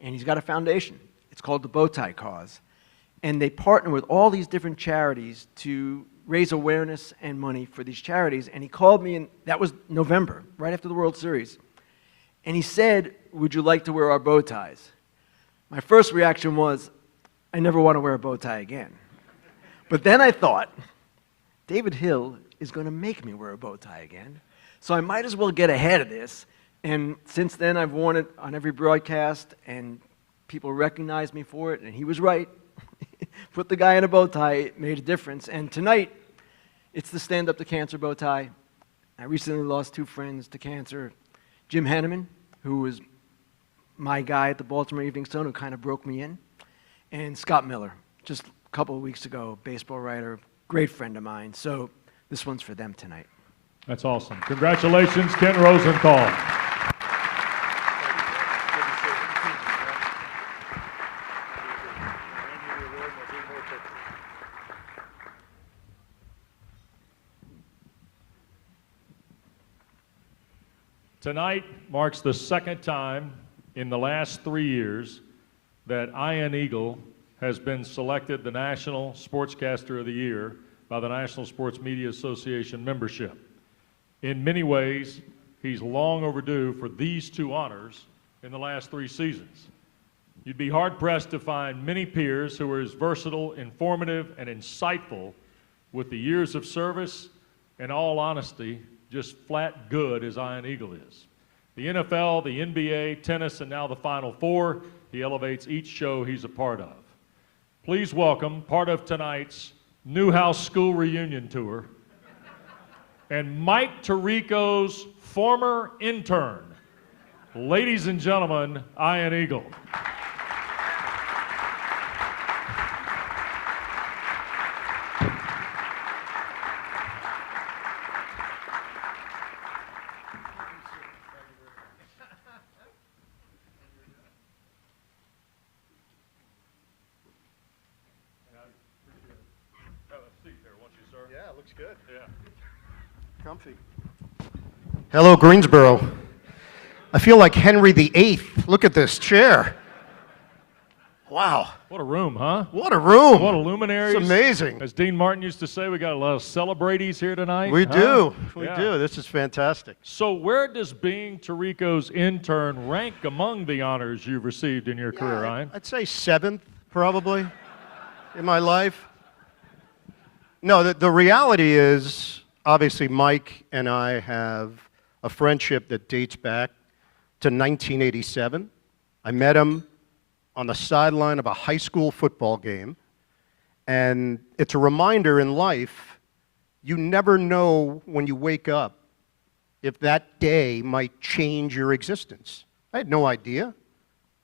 and he's got a foundation. It's called the Bow Tie Cause. And they partner with all these different charities to raise awareness and money for these charities. And he called me, and that was November, right after the World Series. And he said, would you like to wear our bow ties? My first reaction was, I never want to wear a bow tie again. But then I thought, David Hill is going to make me wear a bow tie again, so I might as well get ahead of this. And since then, I've worn it on every broadcast, and people recognize me for it, and he was right. Put the guy in a bow tie, it made a difference. And tonight, it's the Stand Up to Cancer bow tie. I recently lost 2 friends to cancer. Jim Henneman, who was my guy at the Baltimore Evening Sun, who kind of broke me in, and Scott Miller, just a couple of weeks ago, baseball writer, great friend of mine. So this one's for them tonight. That's awesome. Congratulations, Ken Rosenthal. Tonight marks the second time in the last 3 years that Ian Eagle has been selected the National Sportscaster of the Year by the National Sports Media Association membership. In many ways, he's long overdue for these 2 honors in the last 3 seasons. You'd be hard-pressed to find many peers who are as versatile, informative, and insightful with the years of service and, all honesty, just flat good as Ian Eagle is. The NFL, the NBA, tennis, and now the Final Four, he elevates each show he's a part of. Please welcome, part of tonight's Newhouse School Reunion Tour, and Mike Tirico's former intern. Ladies and gentlemen, Ian Eagle. Yeah, looks good. Yeah. Comfy. Hello, Greensboro. I feel like Henry VIII. Look at this chair. Wow. What a room, huh? What a room. What a luminaries. It's amazing. As Dean Martin used to say, we got a lot of celebrities here tonight. We huh? do. We Yeah. do. This is fantastic. So where does being Tirico's intern rank among the honors you've received in your career, Ryan? I'd say 7th, probably, in my life. No, the reality is, obviously, Mike and I have a friendship that dates back to 1987. I met him on the sideline of a high school football game, and it's a reminder in life, you never know when you wake up if that day might change your existence. I had no idea. I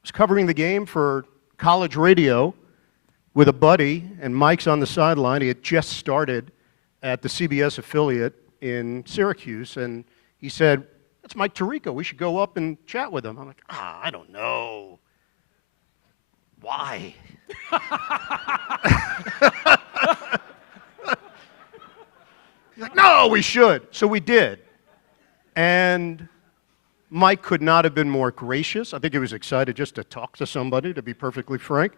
was covering the game for college radio with a buddy, and Mike's on the sideline. He had just started at the CBS affiliate in Syracuse, and he said, "That's Mike Tirico. We should go up and chat with him." I'm like, I don't know. Why? He's like, "No, we should." So we did. And Mike could not have been more gracious. I think he was excited just to talk to somebody, to be perfectly frank.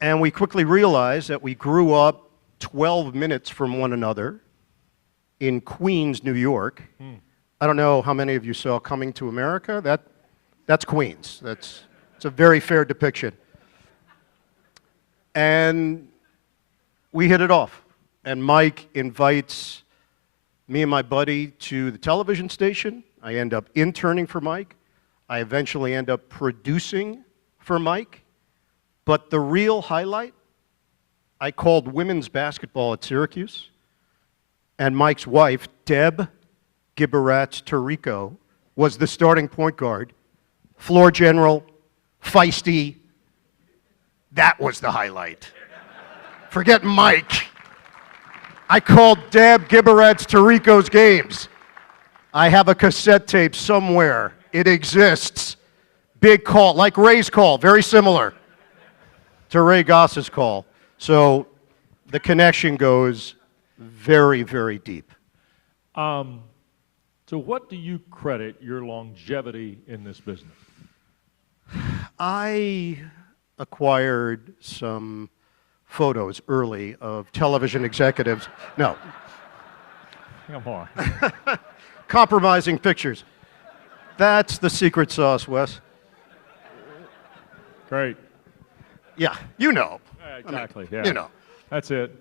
And we quickly realized that we grew up 12 minutes from one another in Queens, New York. I don't know how many of you saw Coming to America. That's Queens. It's a very fair depiction. And we hit it off. And Mike invites me and my buddy to the television station. I end up interning for Mike. I eventually end up producing for Mike. But the real highlight, I called women's basketball at Syracuse, and Mike's wife, Deb Gibberatz Tirico, was the starting point guard. Floor general, feisty. That was the highlight. Forget Mike. I called Deb Gibberatz Tirico's games. I have a cassette tape somewhere. It exists. Big call, like Ray's call, very similar to Ray Goss's call. So the connection goes very, very deep. So what do you credit your longevity in this business? I acquired some photos early of television executives. No. Come on. Compromising pictures. That's the secret sauce, Wes. Great. Yeah, you know. Exactly, I mean, yeah. You know. That's it.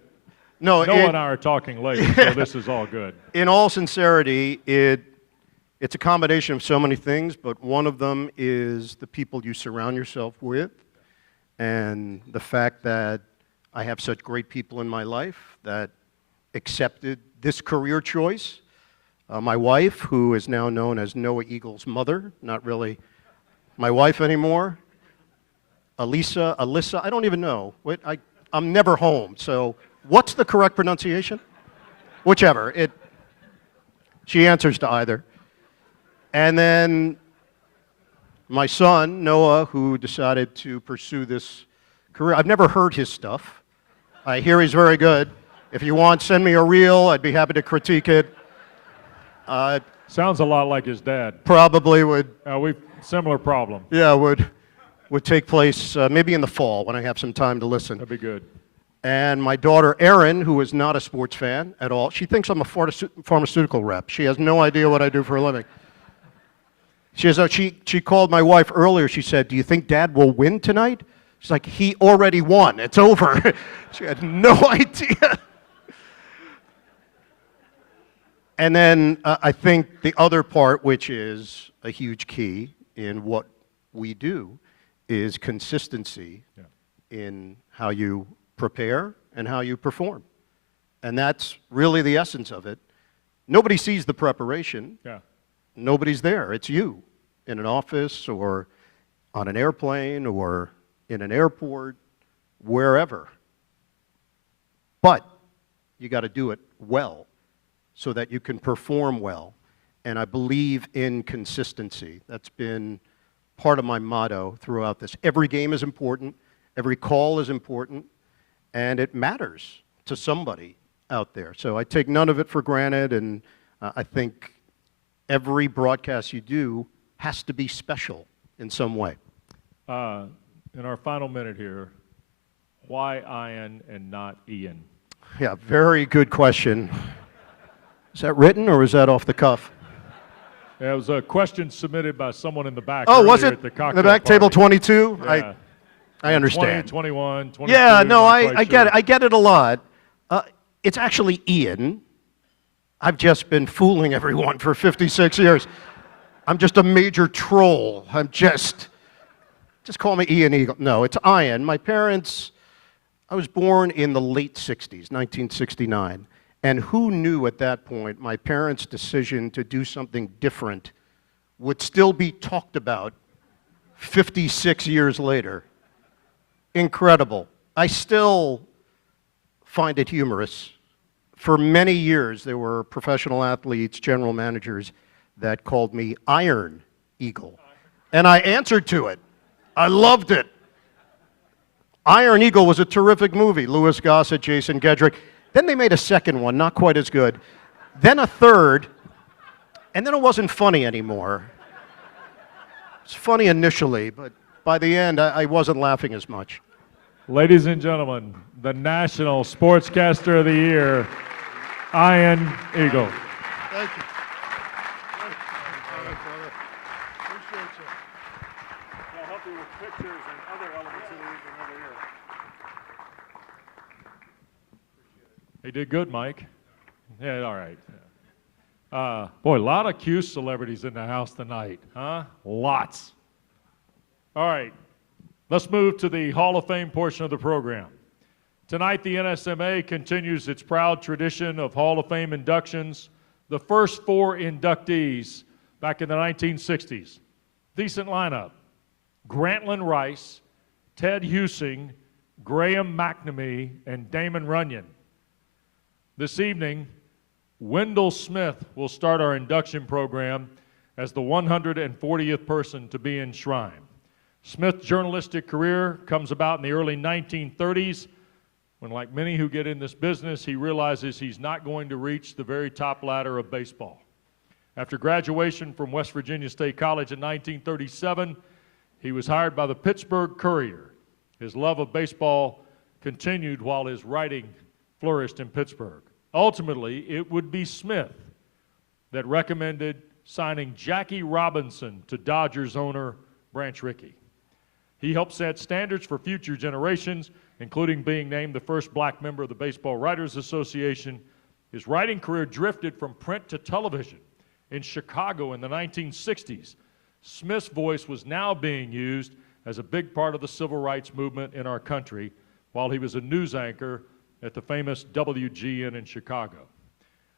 No, Noah and I are talking later, so this is all good. In all sincerity, it's a combination of so many things, but one of them is the people you surround yourself with, and the fact that I have such great people in my life that accepted this career choice. My wife, who is now known as Noah Eagle's mother, not really my wife anymore. Alyssa, I don't even know. I'm never home, so what's the correct pronunciation? Whichever. She answers to either. And then my son, Noah, who decided to pursue this career. I've never heard his stuff. I hear he's very good. If you want, send me a reel. I'd be happy to critique it. Sounds a lot like his dad. Probably would. Similar problem. Yeah, would take place maybe in the fall when I have some time to listen. That'd be good. And my daughter, Erin, who is not a sports fan at all, she thinks I'm a pharmaceutical rep. She has no idea what I do for a living. She called my wife earlier. She said, "Do you think Dad will win tonight?" She's like, "He already won. It's over." She had no idea. And then I think the other part, which is a huge key in what we do, is consistency in how you prepare and how you perform. And that's really the essence of it. Nobody sees the preparation. Yeah. Nobody's there. It's you in an office or on an airplane or in an airport, wherever. But you got to do it well so that you can perform well. And I believe in consistency. That's been part of my motto throughout this. Every game is important. Every call is important. And it matters to somebody out there. So I take none of it for granted, and I think every broadcast you do has to be special in some way. In our final minute here, why Ian and not Ian? Yeah, very good question. Is that written or is that off the cuff? Yeah, it was a question submitted by someone in the back. Oh, was earlier it? At the cocktail The back, party. table 22? Yeah. I understand. 20, 21, 22. Yeah, no, not I quite get sure. it. I get it a lot. It's actually Ian. I've just been fooling everyone for 56 years. I'm just a major troll. Just call me Ian Eagle. No, it's Ian. My parents, I was born in the late 60s, 1969. And who knew at that point my parents' decision to do something different would still be talked about 56 years later? Incredible. I still find it humorous For many years, there were professional athletes, general managers, that called me Iron Eagle. And I answered to it. I loved it. Iron Eagle was a terrific movie. Louis Gossett, Jason Gedrick. Then they made a second one, not quite as good. Then a third, and then it wasn't funny anymore. It's funny initially, but by the end, I wasn't laughing as much. Ladies and gentlemen, the National Sportscaster of the Year, Iron Eagle. Thank you. I'll help you with pictures and other elements of the evening over here. He did good, Mike. Yeah, all right. Boy, a lot of Q celebrities in the house tonight, huh? Lots. All right, let's move to the Hall of Fame portion of the program. Tonight, the NSMA continues its proud tradition of Hall of Fame inductions. The first 4 inductees back in the 1960s. Decent lineup. Grantland Rice, Ted Husing, Graham McNamee, and Damon Runyon. This evening, Wendell Smith will start our induction program as the 140th person to be enshrined. Smith's journalistic career comes about in the early 1930s when, like many who get in this business, he realizes he's not going to reach the very top ladder of baseball. After graduation from West Virginia State College in 1937, he was hired by the Pittsburgh Courier. His love of baseball continued while his writing flourished in Pittsburgh. Ultimately, it would be Smith that recommended signing Jackie Robinson to Dodgers owner Branch Rickey. He helped set standards for future generations, including being named the first black member of the Baseball Writers Association. His writing career drifted from print to television. In Chicago in the 1960s, Smith's voice was now being used as a big part of the civil rights movement in our country while he was a news anchor at the famous WGN in Chicago.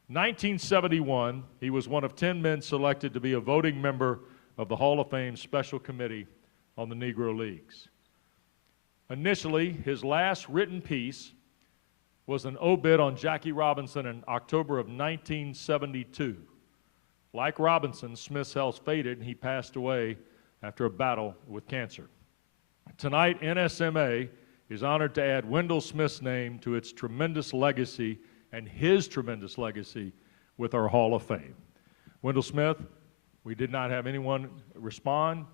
1971, he was one of 10 men selected to be a voting member of the Hall of Fame Special Committee on the Negro Leagues. Initially, his last written piece was an obit on Jackie Robinson in October of 1972. Like Robinson, Smith's health faded and he passed away after a battle with cancer. Tonight, NSMA is honored to add Wendell Smith's name to its tremendous legacy and his tremendous legacy with our Hall of Fame. Wendell Smith, we did not have anyone respond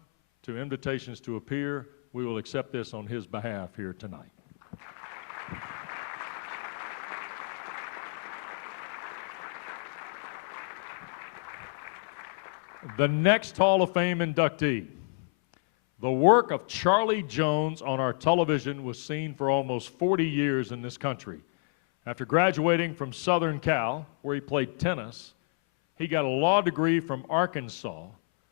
to invitations to appear. We will accept this on his behalf here tonight. The next Hall of Fame inductee. The work of Charlie Jones on our television was seen for almost 40 years in this country. After graduating from Southern Cal, where he played tennis, he got a law degree from Arkansas,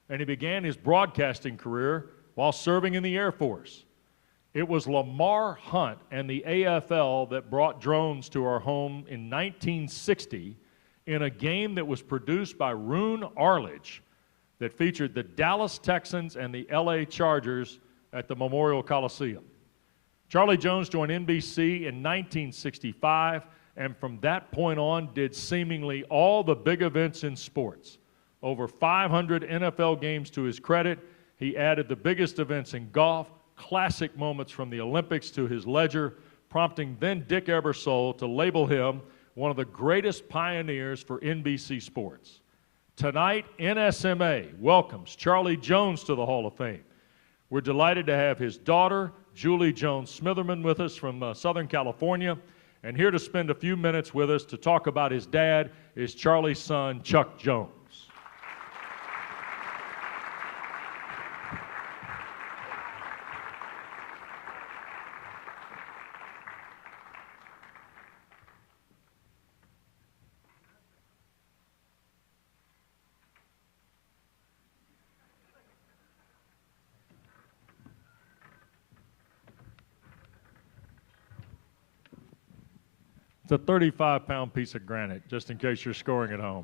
and he began his broadcasting career while serving in the Air Force. It was Lamar Hunt and the AFL that brought drones to our home in 1960 in a game that was produced by Roone Arledge that featured the Dallas Texans and the LA Chargers at the Memorial Coliseum. Charlie Jones joined NBC in 1965, and from that point on did seemingly all the big events in sports. Over 500 NFL games to his credit. He added the biggest events in golf, classic moments from the Olympics to his ledger, prompting then Dick Ebersol to label him one of the greatest pioneers for NBC sports. Tonight, NSMA welcomes Charlie Jones to the Hall of Fame. We're delighted to have his daughter, Julie Jones Smitherman, with us from Southern California. And here to spend a few minutes with us to talk about his dad is Charlie's son, Chuck Jones. It's a 35-pound piece of granite, just in case you're scoring at home.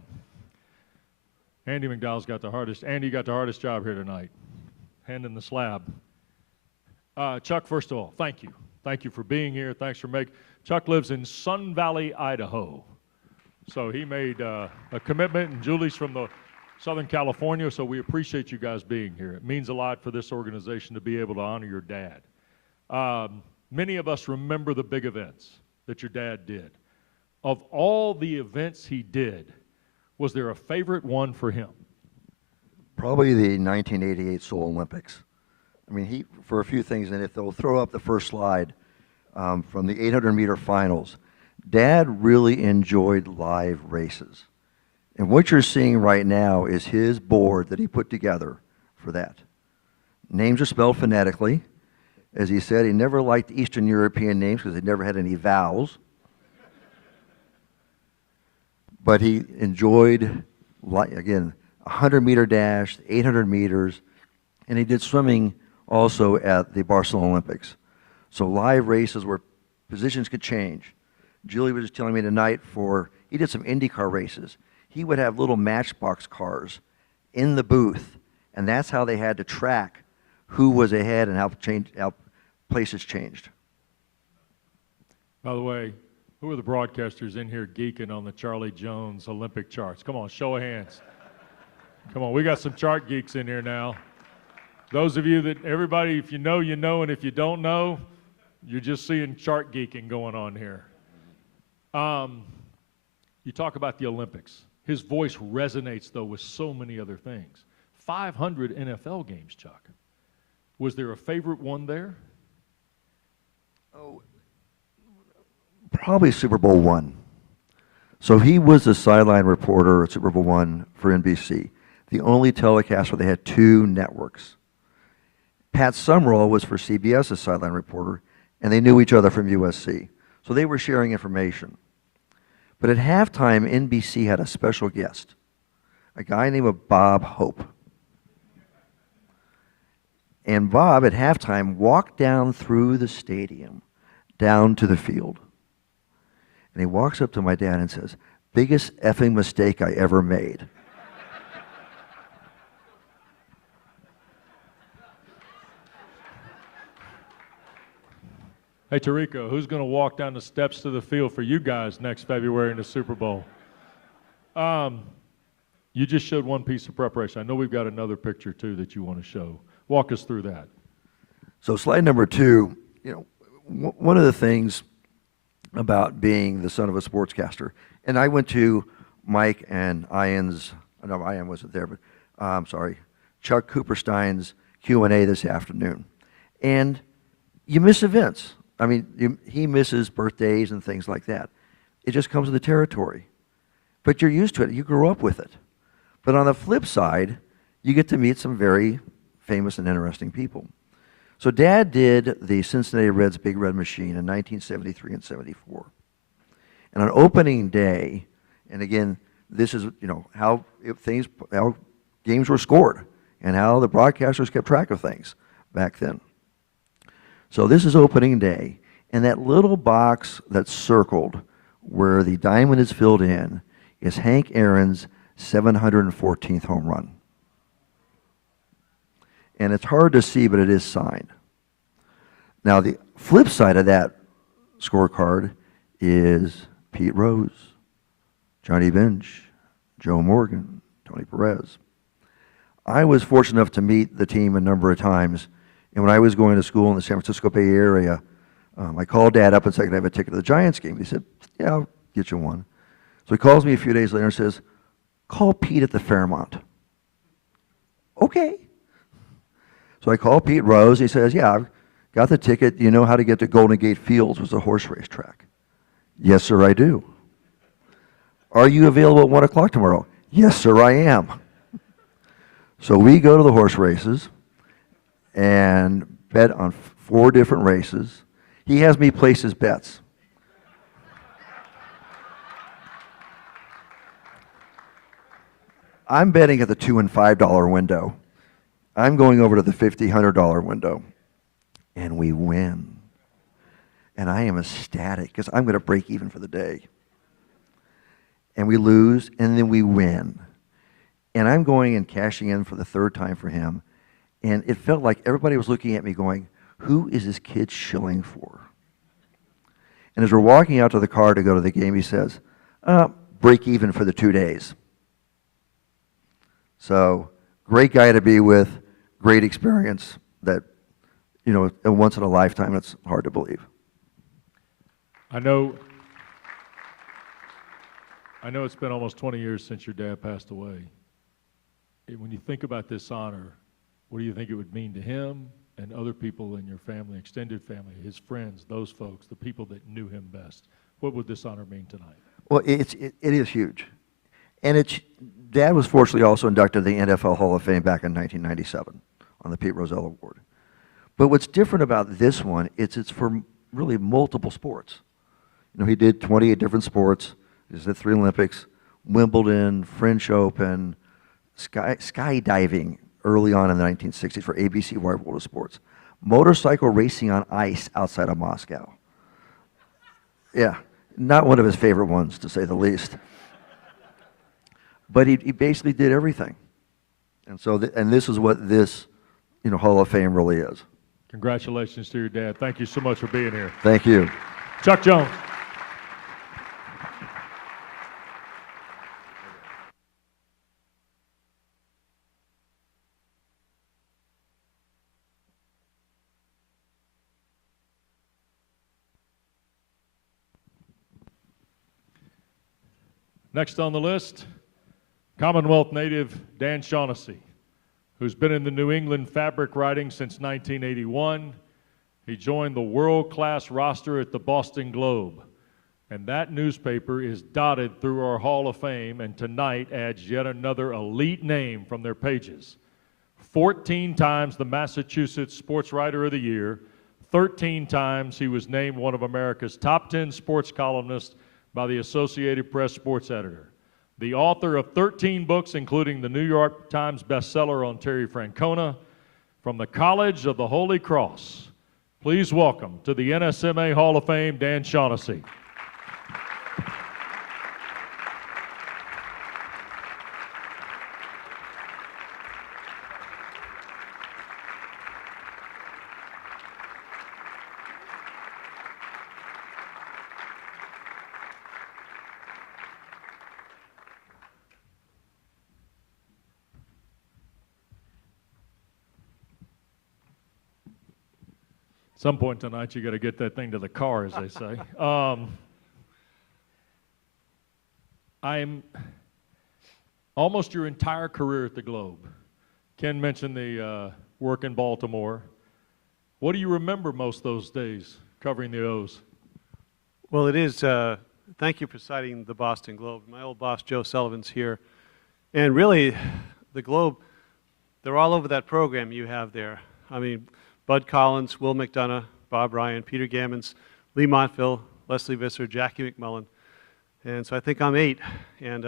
Andy McDowell's got the hardest. Andy got the hardest job here tonight, handing the slab. Chuck, first of all, thank you. Thank you for being here. Thanks for making. Chuck lives in Sun Valley, Idaho. So he made a commitment, and Julie's from the Southern California, so we appreciate you guys being here. It means a lot for this organization to be able to honor your dad. Many of us remember the big events that your dad did. Of all the events he did, was there a favorite one for him? Probably the 1988 Seoul Olympics. I mean, for a few things, and if they'll throw up the first slide from the 800-meter finals, Dad really enjoyed live races. And what you're seeing right now is his board that he put together for that. Names are spelled phonetically. As he said, he never liked Eastern European names because they never had any vowels. But he enjoyed, again, 100-meter dash, 800 meters, and he did swimming also at the Barcelona Olympics. So live races where positions could change. Julie was just telling me tonight he did some IndyCar races. He would have little matchbox cars in the booth, and that's how they had to track who was ahead and how places changed. By the way, who are the broadcasters in here geeking on the Charlie Jones Olympic charts? Come on, show of hands. Come on, we got some chart geeks in here now. Those of you that, everybody, if you know, you know, and if you don't know, you're just seeing chart geeking going on here. You talk about the Olympics. His voice resonates, though, with so many other things. 500 NFL games, Chuck. Was there a favorite one there? Oh, probably Super Bowl I. So he was the sideline reporter at Super Bowl I for NBC, the only telecast where they had two networks. Pat Summerall was for CBS as sideline reporter, and they knew each other from USC. So they were sharing information. But at halftime, NBC had a special guest, a guy named Bob Hope. And Bob, at halftime, walked down through the stadium, down to the field. And he walks up to my dad and says, "Biggest effing mistake I ever made." Hey, Tirico, who's going to walk down the steps to the field for you guys next February in the Super Bowl? You just showed one piece of preparation. I know we've got another picture, too, that you want to show. Walk us through that. So slide number 2, one of the things about being the son of a sportscaster, and I went to Mike and Ian wasn't there, but Chuck Cooperstein's Q&A this afternoon. And you miss events. I mean, he misses birthdays and things like that. It just comes with the territory. But you're used to it. You grew up with it. But on the flip side, you get to meet some very famous and interesting people. So Dad did the Cincinnati Reds Big Red Machine in 1973 and 74. And on opening day, and again, this is how games were scored and how the broadcasters kept track of things back then. So this is opening day, and that little box that's circled where the diamond is filled in is Hank Aaron's 714th home run. And it's hard to see, but it is signed. Now, the flip side of that scorecard is Pete Rose, Johnny Bench, Joe Morgan, Tony Perez. I was fortunate enough to meet the team a number of times. And when I was going to school in the San Francisco Bay Area, I called Dad up and said, "Can I have a ticket to the Giants game?" He said, "Yeah, I'll get you one." So he calls me a few days later and says, "Call Pete at the Fairmont." Okay. So I call Pete Rose. He says, "Yeah, I've got the ticket. Do you know how to get to Golden Gate Fields, which was a horse race track?" "Yes, sir, I do." "Are you available at 1 o'clock tomorrow?" "Yes, sir, I am." So we go to the horse races and bet on 4 different races. He has me place his bets. I'm betting at the $2 and $5 window. I'm going over to the $50, $100 window, and we win. And I am ecstatic because I'm going to break even for the day. And we lose, and then we win. And I'm going and cashing in for the 3rd time for him. And it felt like everybody was looking at me going, "Who is this kid shilling for?" And as we're walking out to the car to go to the game, he says, break even for the 2 days. So great guy to be with, great experience that, you know, a once in a lifetime. It's hard to believe. I know it's been almost 20 years since your dad passed away. When you think about this honor, what do you think it would mean to him and other people in your family, extended family, his friends, those folks, the people that knew him best? What would this honor mean tonight? Well, it is huge. And Dad was fortunately also inducted in the NFL Hall of Fame back in 1997 on the Pete Rozelle Award. But what's different about this one, it's for really multiple sports. You know, he did 28 different sports. He did 3 Olympics, Wimbledon, French Open, skydiving early on in the 1960s for ABC Wide World of Sports, motorcycle racing on ice outside of Moscow. Yeah, not one of his favorite ones, to say the least. But he basically did everything. And so, and this is what this, you know, Hall of Fame really is. Congratulations to your dad. Thank you so much for being here. Thank you. Chuck Jones. Next on the list, Commonwealth native Dan Shaughnessy, who's been in the New England fabric riding since 1981. He joined the world-class roster at the Boston Globe, and that newspaper is dotted through our Hall of Fame, and tonight adds yet another elite name from their pages. 14 times the Massachusetts Sportswriter of the Year, 13 times he was named one of America's top 10 sports columnists by the Associated Press sports editor. The author of 13 books, including the New York Times bestseller on Terry Francona, from the College of the Holy Cross. Please welcome to the NSMA Hall of Fame, Dan Shaughnessy. Some point tonight, you got to get that thing to the car, as they say. I'm almost your entire career at the Globe. Ken mentioned the work in Baltimore. What do you remember most those days covering the O's? Well, it is, thank you for citing the Boston Globe. My old boss, Joe Sullivan's here. And really, the Globe, they're all over that program you have there. I mean, Bud Collins, Will McDonough, Bob Ryan, Peter Gammons, Lee Montville, Leslie Visser, Jackie McMullen. And so I think I'm 8. And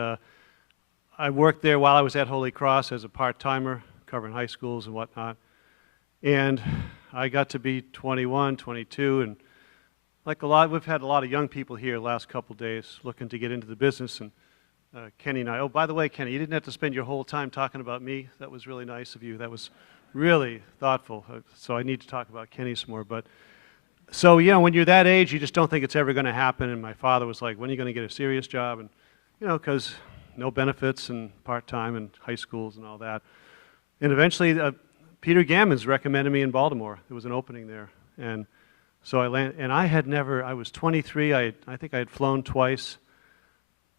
I worked there while I was at Holy Cross as a part-timer, covering high schools and whatnot. And I got to be 21, 22, and like we've had a lot of young people here the last couple days looking to get into the business. And Kenny and I, oh, by the way, Kenny, you didn't have to spend your whole time talking about me. That was really nice of you. That was really thoughtful. So I need to talk about Kenny some more. But so, you know, when you're that age, you just don't think it's ever going to happen. And my father was like, when are you going to get a serious job? And, you know, because no benefits and part-time and high schools and all that. And eventually, Peter Gammons recommended me in Baltimore. There was an opening there. And so I landed, and I was 23. I think I had flown twice.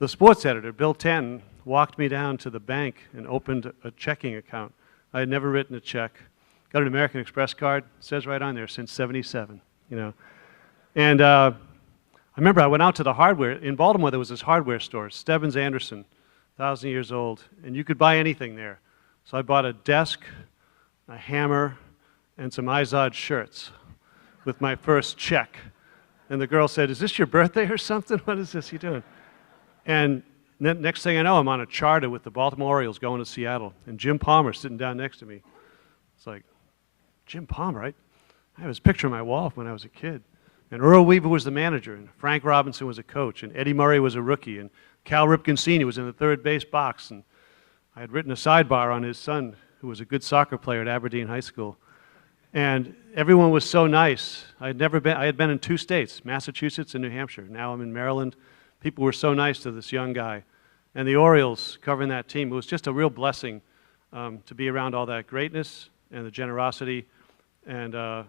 The sports editor, Bill Tanton, walked me down to the bank and opened a checking account. I had never written a check. Got an American Express card. It says right on there, since '77, you know. And I remember I went out to the hardware. In Baltimore, there was this hardware store, Stebbins Anderson, 1,000 years old, and you could buy anything there. So I bought a desk, a hammer, and some Izod shirts with my first check. And the girl said, "Is this your birthday or something? What is this you doing?" And then next thing I know, I'm on a charter with the Baltimore Orioles going to Seattle, and Jim Palmer sitting down next to me. It's like, Jim Palmer, I have his picture on my wall when I was a kid. And Earl Weaver was the manager, and Frank Robinson was a coach, and Eddie Murray was a rookie, and Cal Ripken Sr. was in the third base box, and I had written a sidebar on his son, who was a good soccer player at Aberdeen High School. And everyone was so nice. I had been in 2 states, Massachusetts and New Hampshire. Now I'm in Maryland, people were so nice to this young guy. And the Orioles covering that team, it was just a real blessing to be around all that greatness and the generosity. And I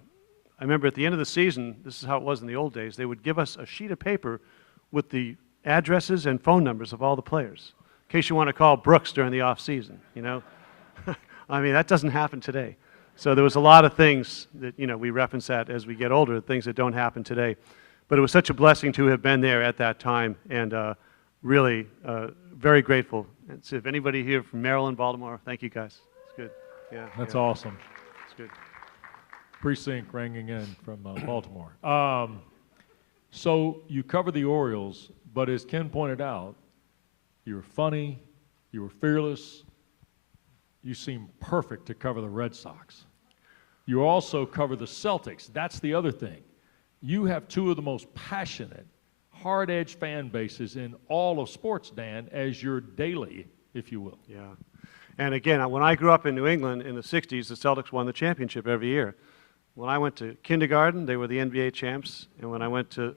remember at the end of the season, this is how it was in the old days, they would give us a sheet of paper with the addresses and phone numbers of all the players, in case you want to call Brooks during the off season, you know. I mean, that doesn't happen today. So there was a lot of things that, you know, we reference that as we get older, things that don't happen today. But it was such a blessing to have been there at that time, and really very grateful. And so if anybody here from Maryland, Baltimore, thank you guys. It's good. Yeah. That's yeah. awesome. It's good. Precinct ringing in from Baltimore. So you cover the Orioles, but as Ken pointed out, you were funny, you were fearless, you seem perfect to cover the Red Sox. You also cover the Celtics. That's the other thing. You have two of the most passionate, hard-edged fan bases in all of sports, Dan, as your daily, if you will. Yeah. And again, when I grew up in New England in the 60s, the Celtics won the championship every year. When I went to kindergarten, they were the NBA champs. And when I went to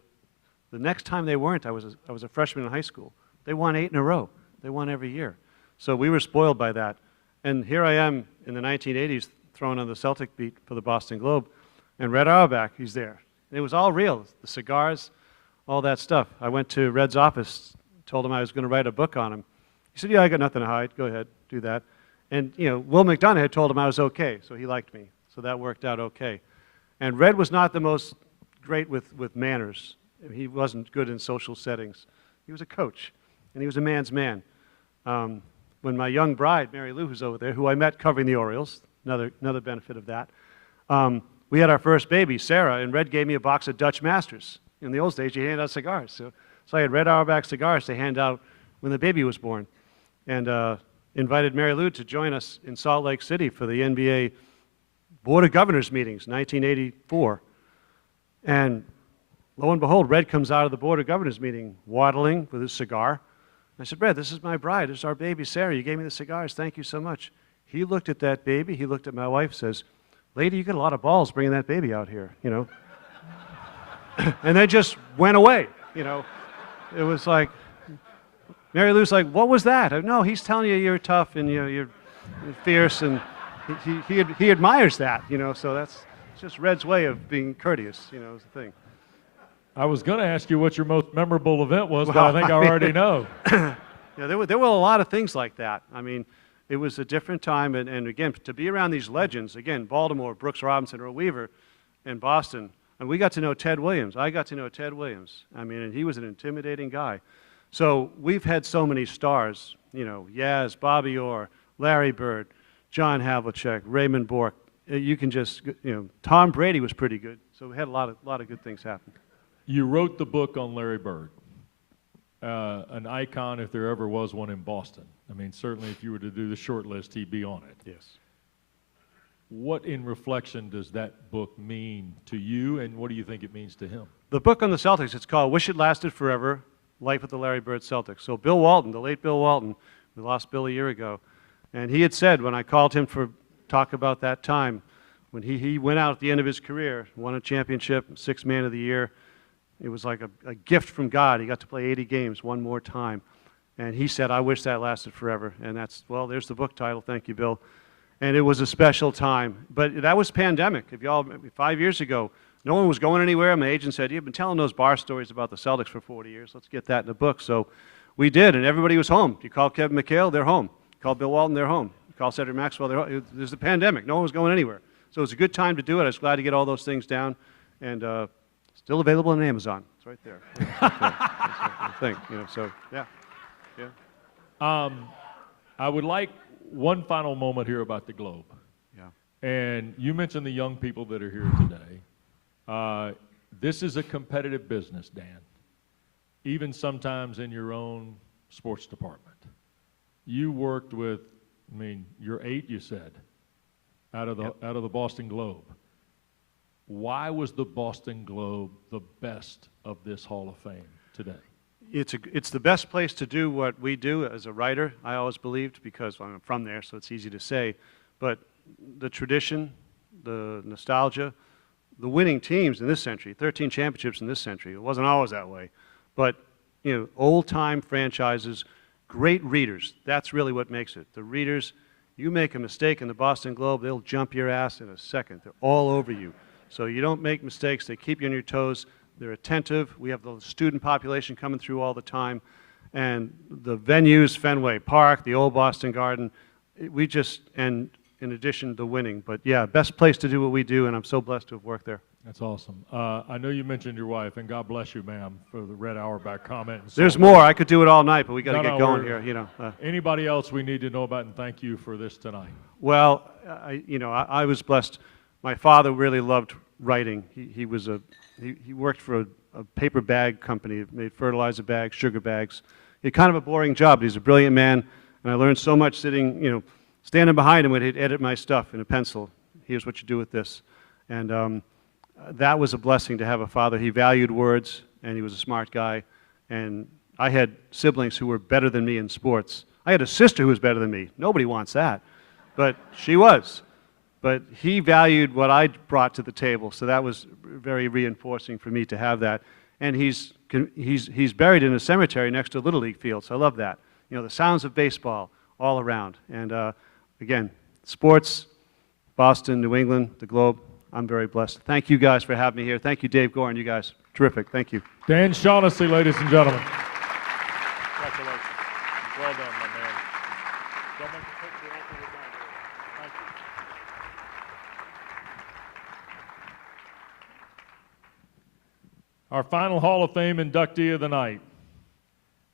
the next time they weren't, I was a freshman in high school. They won 8 in a row. They won every year. So we were spoiled by that. And here I am in the 1980s throwing on the Celtic beat for the Boston Globe. And Red Auerbach, he's there. And it was all real, the cigars, all that stuff. I went to Red's office, told him I was going to write a book on him. He said, yeah, I got nothing to hide. Go ahead, do that. And, you know, Will McDonough had told him I was okay, so he liked me. So that worked out okay. And Red was not the most great with manners. He wasn't good in social settings. He was a coach, and he was a man's man. When my young bride, Mary Lou, who's over there, who I met covering the Orioles, another benefit of that, we had our first baby, Sarah, and Red gave me a box of Dutch Masters. In the old days, you handed out cigars. So I had Red Auerbach cigars to hand out when the baby was born. And invited Mary Lou to join us in Salt Lake City for the NBA Board of Governors meetings, 1984. And lo and behold, Red comes out of the Board of Governors meeting, waddling with his cigar. I said, Red, this is my bride. This is our baby, Sarah. You gave me the cigars. Thank you so much. He looked at that baby. He looked at my wife, says, lady, you got a lot of balls bringing that baby out here, you know. And then just went away, you know. It was like, Mary Lou's like, what was that? No, he's telling you you're tough and you're fierce, and he admires that, you know. So that's just Red's way of being courteous, you know, is the thing. I was going to ask you what your most memorable event was, but I think I already know. Yeah, there were a lot of things like that. I mean, it was a different time, and again, to be around these legends, again, Baltimore, Brooks Robinson, Earl Weaver, and Boston, and we got to know Ted Williams. I got to know Ted Williams. I mean, and he was an intimidating guy. So we've had so many stars, you know, Yaz, Bobby Orr, Larry Bird, John Havlicek, Raymond Bork. You can just, you know, Tom Brady was pretty good. So we had a lot of good things happen. You wrote the book on Larry Bird, an icon if there ever was one in Boston. I mean, certainly if you were to do the short list, he'd be on it. Yes. What, in reflection, does that book mean to you, and what do you think it means to him? The book on the Celtics, it's called Wish It Lasted Forever, Life with the Larry Bird Celtics. So Bill Walton, the late Bill Walton, we lost Bill a year ago, and he had said when I called him for talk about that time, when he went out at the end of his career, won a championship, sixth man of the year, it was like a gift from God. He got to play 80 games one more time. And he said, I wish that lasted forever. And that's, well, there's the book title. Thank you, Bill. And it was a special time. But that was pandemic. If y'all, 5 years ago, no one was going anywhere. My agent said, you've been telling those bar stories about the Celtics for 40 years. Let's get that in the book. So we did, and everybody was home. You call Kevin McHale, they're home. You call Bill Walton, they're home. You call Cedric Maxwell, they're home. There's a pandemic. No one was going anywhere. So it was a good time to do it. I was glad to get all those things down. And still available on Amazon. It's right there. I think, you know, so, yeah. Yeah. I would like one final moment here about the Globe. Yeah. And you mentioned the young people that are here today. This is a competitive business, Dan, even sometimes in your own sports department. You worked with, I mean, you're 8, you said, out of the Boston Globe. Why was the Boston Globe the best of this Hall of Fame today? It's the best place to do what we do as a writer, I always believed, because I'm from there, so it's easy to say. But the tradition, the nostalgia, the winning teams in this century, 13 championships in this century. It wasn't always that way. But old-time franchises, great readers. That's really what makes it. The readers, you make a mistake in the Boston Globe, they'll jump your ass in a second. They're all over you. So you don't make mistakes. They keep you on your toes. They're attentive. We have the student population coming through all the time. And the venues, Fenway Park, the old Boston Garden, and in addition, the winning. But yeah, best place to do what we do, and I'm so blessed to have worked there. That's awesome. I know you mentioned your wife, and God bless you, ma'am, for the Red Auerbach comment. And so There's more. I could do it all night, but we got to get going we're- here. Anybody else we need to know about, and thank you for this tonight. Well, I was blessed. My father really loved writing. He worked for a paper bag company, made fertilizer bags, sugar bags. He had kind of a boring job, but he's a brilliant man, and I learned so much standing behind him when he'd edit my stuff in a pencil. Here's what you do with this. And that was a blessing to have a father. He valued words, and he was a smart guy. And I had siblings who were better than me in sports. I had a sister who was better than me. Nobody wants that. But she was. But he valued what I brought to the table, so that was very reinforcing for me to have that. And he's buried in a cemetery next to a Little League field, so I love that. The sounds of baseball all around. And again, sports, Boston, New England, the Globe, I'm very blessed. Thank you guys for having me here. Thank you, Dave Gorin, you guys. Terrific. Thank you. Dan Shaughnessy, ladies and gentlemen. Congratulations. Well done, my man. Don't make a picture after we're done. Thank you. Our final Hall of Fame inductee of the night.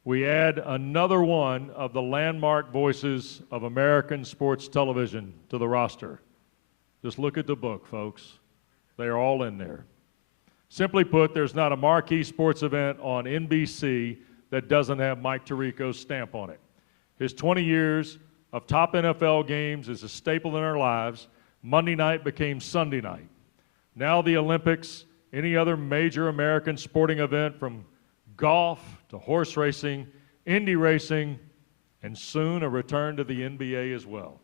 We add another one of the landmark voices of American sports television to the roster. Just look at the book, folks. They are all in there. Simply put, there's not a marquee sports event on NBC that doesn't have Mike Tirico's stamp on it. His 20 years of top NFL games is a staple in our lives. Monday night became Sunday night. Now the Olympics, any other major American sporting event from golf to horse racing, Indy racing, and soon a return to the NBA as well.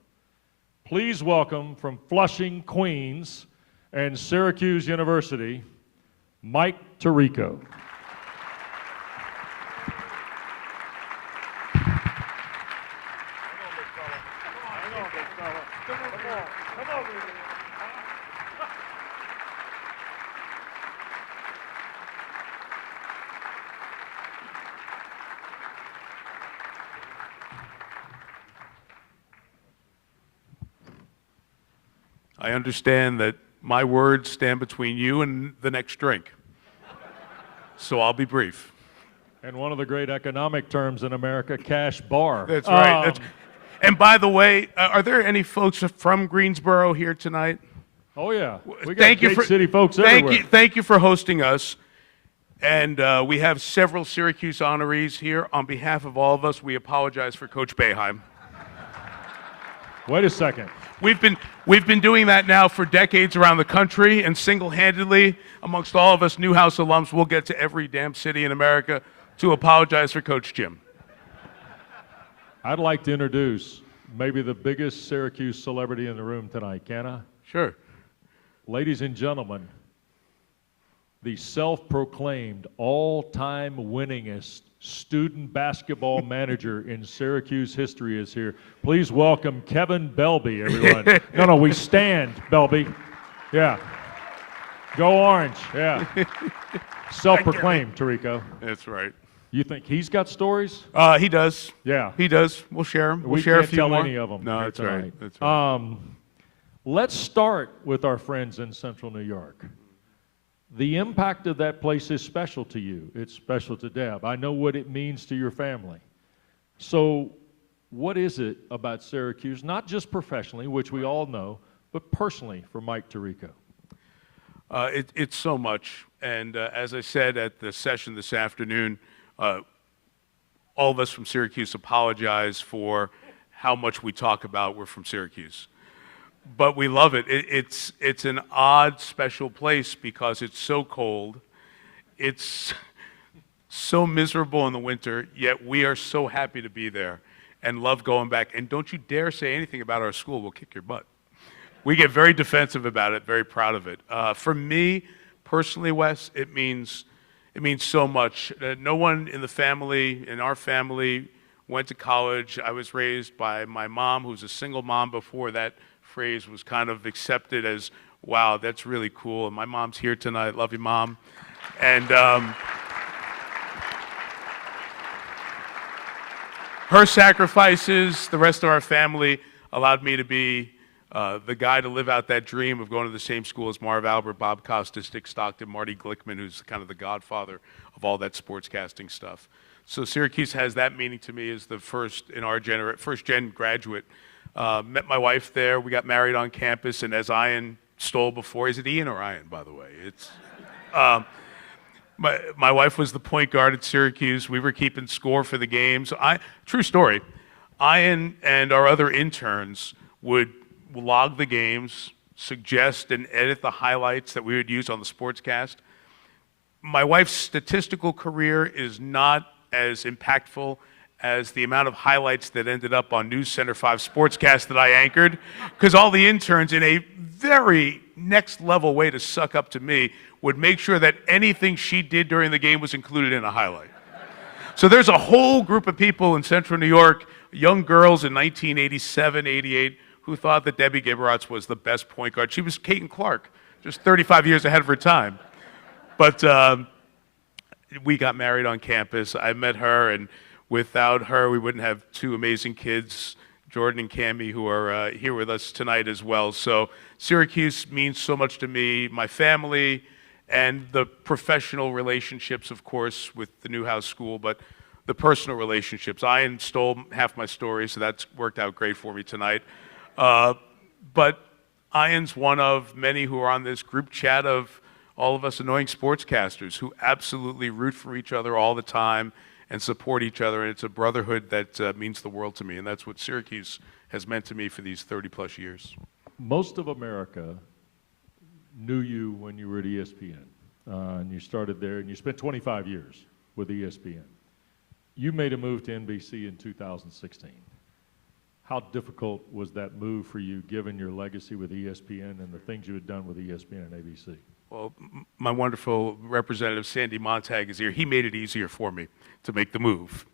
Please welcome from Flushing, Queens, and Syracuse University, Mike Tirico. I understand that my words stand between you and the next drink. So I'll be brief. And one of the great economic terms in America, cash bar. That's right. And by the way, are there any folks from Greensboro here tonight? Oh, yeah. We got city folks thank everywhere. Thank you for hosting us. And we have several Syracuse honorees here. On behalf of all of us, we apologize for Coach Boeheim. Wait a second. We've been doing that now for decades around the country, and single-handedly, amongst all of us Newhouse alums, we'll get to every damn city in America to apologize for Coach Jim. I'd like to introduce maybe the biggest Syracuse celebrity in the room tonight. Can I? Sure. Ladies and gentlemen, the self-proclaimed all-time winningest student basketball manager in Syracuse history is here. Please welcome Kevin Belby, everyone. No, we stand, Belby. Yeah. Go Orange. Yeah. Self-proclaimed, Tirico. That's right. You think he's got stories? He does. Yeah. He does. We'll share them. We share a can't few tell more. any of them. No, here that's tonight. right. That's right. Let's start with our friends in Central New York. The impact of that place is special to you. It's special to Deb. I know what it means to your family. So what is it about Syracuse, not just professionally, which we all know, but personally for Mike Tirico? It's so much. And as I said at the session this afternoon, all of us from Syracuse apologize for how much we talk about we're from Syracuse. But we love it. It's an odd, special place because it's so cold. It's so miserable in the winter, yet we are so happy to be there and love going back. And don't you dare say anything about our school. We'll kick your butt. We get very defensive about it, very proud of it. For me, personally, Wes, it means It means so much. No one in the family, in our family, went to college. I was raised by my mom, who was a single mom before that phrase was kind of accepted as, wow, that's really cool. And my mom's here tonight. Love you, Mom. And her sacrifices, the rest of our family, allowed me to be the guy to live out that dream of going to the same school as Marv Albert, Bob Costas, Dick Stockton, Marty Glickman, who's kind of the godfather of all that sportscasting stuff. So Syracuse has that meaning to me as the first in our first-gen graduate. Met my wife there. We got married on campus, and as Ian stole before, is it Ian or Ian, by the way? It's my wife was the point guard at Syracuse. We were keeping score for the games. True story. Ian and our other interns would log the games, suggest and edit the highlights that we would use on the Sportscast. My wife's statistical career is not as impactful as the amount of highlights that ended up on News Center 5 Sportscast that I anchored, because all the interns, in a very next level way to suck up to me, would make sure that anything she did during the game was included in a highlight. So there's a whole group of people in Central New York, young girls in 1987, 88, who thought that Debbie Gibberats was the best point guard. She was Caitlin Clark, just 35 years ahead of her time. But we got married on campus. I met her, and without her, we wouldn't have two amazing kids, Jordan and Cammie, who are here with us tonight as well. So Syracuse means so much to me, my family, and the professional relationships, of course, with the Newhouse School, but the personal relationships. Ian stole half my story, so that's worked out great for me tonight. But Ian's one of many who are on this group chat of all of us annoying sportscasters who absolutely root for each other all the time and support each other, and it's a brotherhood that means the world to me, and that's what Syracuse has meant to me for these 30-plus years. Most of America knew you when you were at ESPN, and you started there, and you spent 25 years with ESPN. You made a move to NBC in 2016. How difficult was that move for you, given your legacy with ESPN and the things you had done with ESPN and ABC? Well, my wonderful representative, Sandy Montag, is here. He made it easier for me to make the move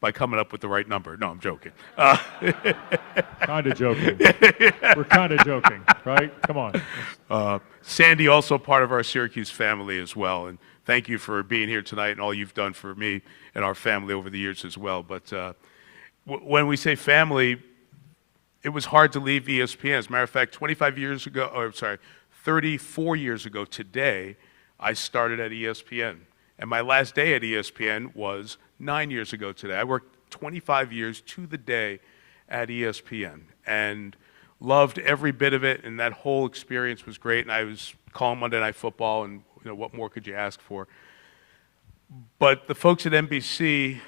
by coming up with the right number. No, I'm joking. Kind of joking. We're kind of joking, right? Come on. Sandy, also part of our Syracuse family as well. And thank you for being here tonight and all you've done for me and our family over the years as well. But when we say family, it was hard to leave ESPN. As a matter of fact, 34 years ago today, I started at ESPN. And my last day at ESPN was 9 years ago today. I worked 25 years to the day at ESPN and loved every bit of it, and that whole experience was great. And I was calling Monday Night Football, and what more could you ask for? But the folks at NBC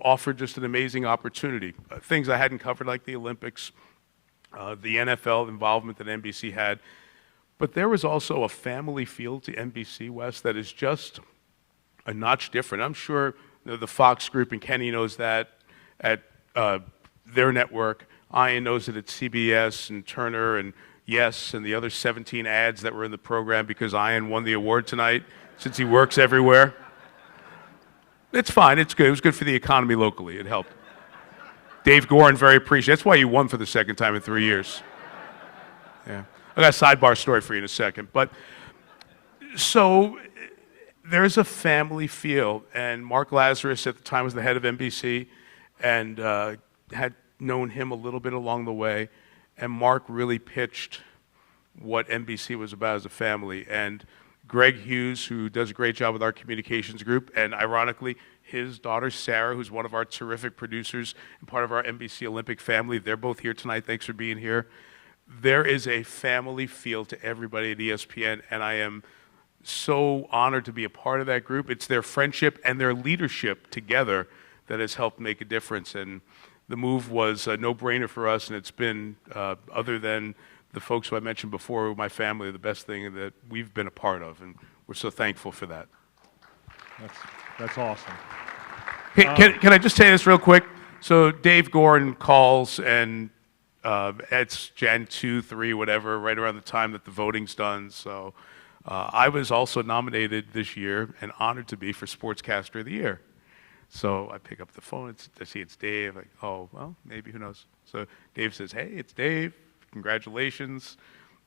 offered just an amazing opportunity. Things I hadn't covered, like the Olympics, the NFL involvement that NBC had. But there was also a family feel to NBC West that is just a notch different. I'm sure the Fox group, and Kenny knows that at their network. Ian knows it at CBS and Turner and Yes and the other 17 ads that were in the program because Ian won the award tonight since he works everywhere. It's fine. It's good. It was good for the economy locally. It helped. Dave Gorin, very appreciative. That's why you won for the second time in 3 years. Yeah. I got a sidebar story for you in a second. But so there's a family feel. And Mark Lazarus at the time was the head of NBC and had known him a little bit along the way. And Mark really pitched what NBC was about as a family. And Greg Hughes, who does a great job with our communications group, and ironically, his daughter Sarah, who's one of our terrific producers and part of our NBC Olympic family, they're both here tonight. Thanks for being here. There is a family feel to everybody at ESPN, and I am so honored to be a part of that group. It's their friendship and their leadership together that has helped make a difference. And the move was a no-brainer for us, and it's been, other than the folks who I mentioned before, my family, the best thing that we've been a part of, and we're so thankful for that. That's awesome. Can I just say this real quick? So Dave Gorin calls, and it's Jan 2, 3, whatever, right around the time that the voting's done. So I was also nominated this year and honored to be for Sportscaster of the Year. So I pick up the phone, I see it's Dave, like, oh, well, maybe, who knows. So Dave says, hey, it's Dave, congratulations.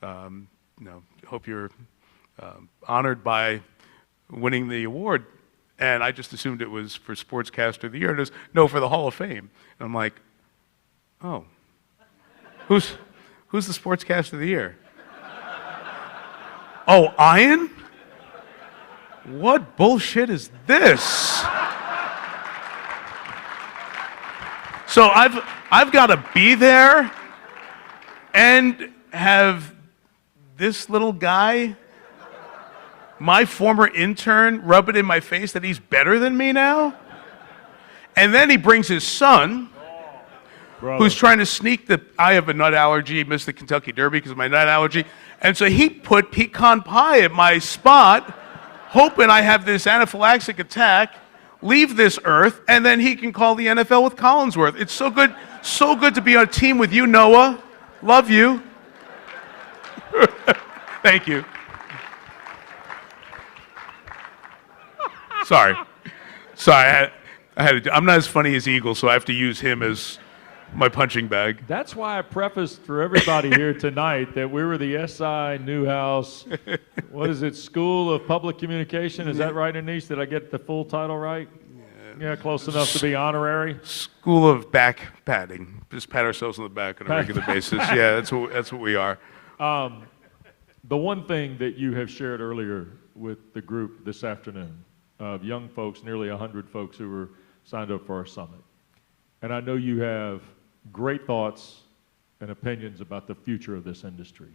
Hope you're honored by winning the award. And I just assumed it was for Sportscaster of the Year. And it was, no, for the Hall of Fame. And I'm like, oh, who's the Sportscaster of the Year? Oh, Ian? What bullshit is this? So I've got to be there and have this little guy, my former intern, rub it in my face that he's better than me now? And then he brings his son, who's trying to sneak I have a nut allergy, missed the Kentucky Derby because of my nut allergy. And so he put pecan pie at my spot, hoping I have this anaphylactic attack, leave this earth, and then he can call the NFL with Collinsworth. It's so good to be on a team with you, Noah. Love you. Thank you. Sorry, I had to, I'm not as funny as Eagle, so I have to use him as my punching bag. That's why I prefaced for everybody here tonight that we were the SI Newhouse, what is it, School of Public Communication? Is that right, Anise? Did I get the full title right? Yeah, close enough to be honorary. School of back patting. Just pat ourselves on the back on a regular basis. Yeah, that's what we are. The one thing that you have shared earlier with the group this afternoon of young folks, nearly 100 folks who were signed up for our summit, and I know you have great thoughts and opinions about the future of this industry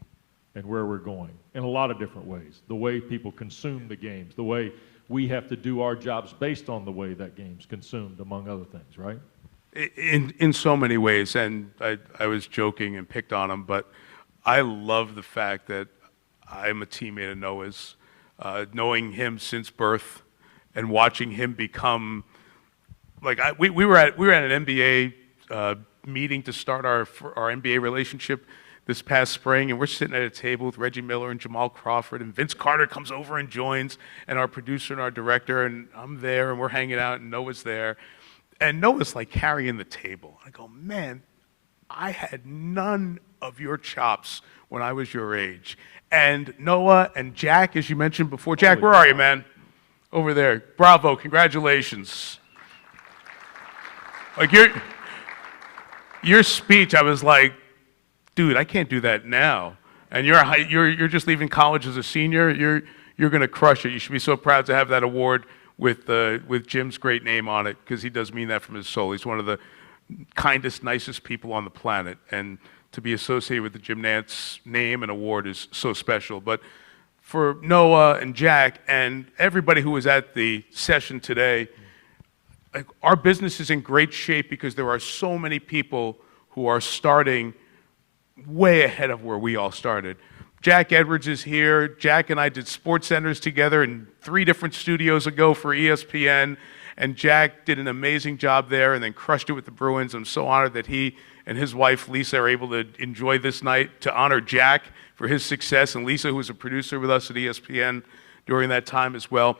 and where we're going in a lot of different ways. The way people consume the games, the way we have to do our jobs based on the way that game's consumed, among other things, right? In so many ways, and I was joking and picked on him, but I love the fact that I'm a teammate of Noah's, knowing him since birth and watching him become, like we were at an NBA meeting to start our NBA relationship this past spring, and we're sitting at a table with Reggie Miller and Jamal Crawford, and Vince Carter comes over and joins, and our producer and our director, and I'm there, and we're hanging out, and Noah's there, and Noah's like carrying the table. I go, man, I had none of your chops when I was your age. And Noah and Jack, as you mentioned before, Jack, where are you, man? Over there. Bravo, congratulations. Like your speech, I was like, dude, I can't do that now. And you're just leaving college as a senior. You're going to crush it. You should be so proud to have that award with Jim's great name on it, because he does mean that from his soul. He's one of the kindest, nicest people on the planet, and to be associated with the Jim Nantz name and award is so special. But for Noah and Jack and everybody who was at the session today, like, our business is in great shape because there are so many people who are starting way ahead of where we all started. Jack Edwards is here. Jack and I did Sports Centers together in 3 different studios ago for ESPN, and Jack did an amazing job there and then crushed it with the Bruins. I'm so honored that he and his wife, Lisa, are able to enjoy this night to honor Jack for his success, and Lisa, who was a producer with us at ESPN during that time as well.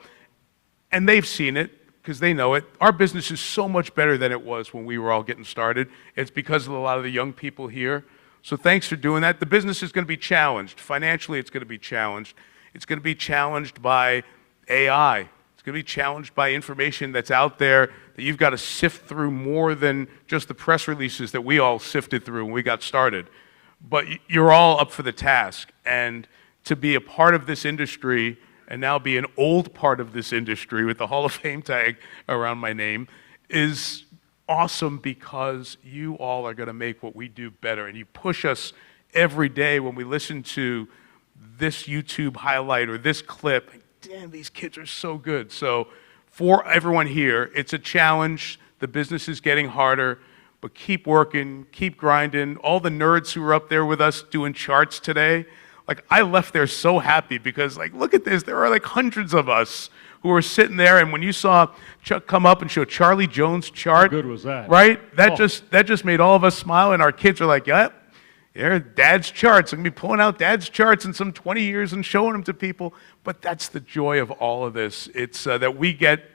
And they've seen it because they know it. Our business is so much better than it was when we were all getting started. It's because of a lot of the young people here. So thanks for doing that. The business is going to be challenged. Financially, it's going to be challenged. It's going to be challenged by AI. It's going to be challenged by information that's out there that you've got to sift through more than just the press releases that we all sifted through when we got started. But you're all up for the task. And to be a part of this industry and now be an old part of this industry with the Hall of Fame tag around my name is awesome, because you all are going to make what we do better. And you push us every day when we listen to this YouTube highlight or this clip. Damn, these kids are so good. So for everyone here, it's a challenge. The business is getting harder, but keep working, keep grinding. All the nerds who were up there with us doing charts today, like, I left there so happy because, like, look at this. There are like hundreds of us who were sitting there, and when you saw Chuck come up and show Charlie Jones' chart, how good was that? Right? That just made all of us smile, and our kids are like, yep, They're Dad's charts. I'm going to be pulling out Dad's charts in some 20 years and showing them to people. But that's the joy of all of this. It's that we get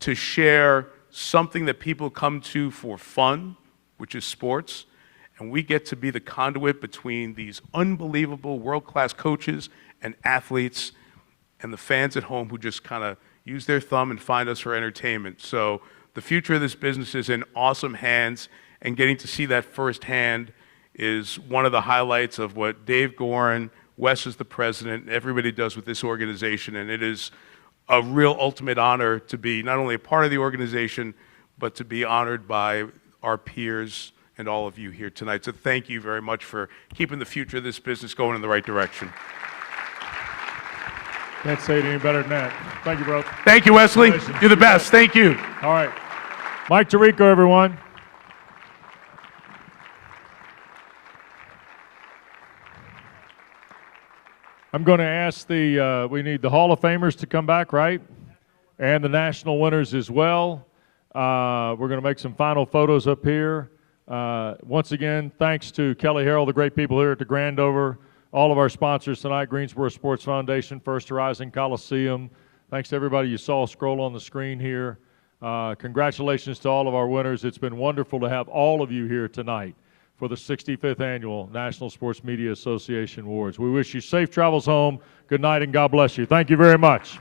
to share something that people come to for fun, which is sports, and we get to be the conduit between these unbelievable world-class coaches and athletes and the fans at home who just kind of use their thumb and find us for entertainment. So the future of this business is in awesome hands, and getting to see that firsthand is one of the highlights of what Dave Gorin, Wes is the president, everybody does with this organization, and it is a real ultimate honor to be not only a part of the organization, but to be honored by our peers and all of you here tonight. So thank you very much for keeping the future of this business going in the right direction. Can't say it any better than that. Thank you, bro. Thank you, Wesley. You're the best. Thank you. All right. Mike Tirico, everyone. I'm going to ask we need the Hall of Famers to come back, right? And the national winners as well. We're going to make some final photos up here. Once again, thanks to Kelly Harrell, the great people here at the Grandover, all of our sponsors tonight, Greensboro Sports Foundation, First Horizon Coliseum. Thanks to everybody you saw scroll on the screen here. Congratulations to all of our winners. It's been wonderful to have all of you here tonight for the 65th Annual National Sports Media Association Awards. We wish you safe travels home. Good night and God bless you. Thank you very much.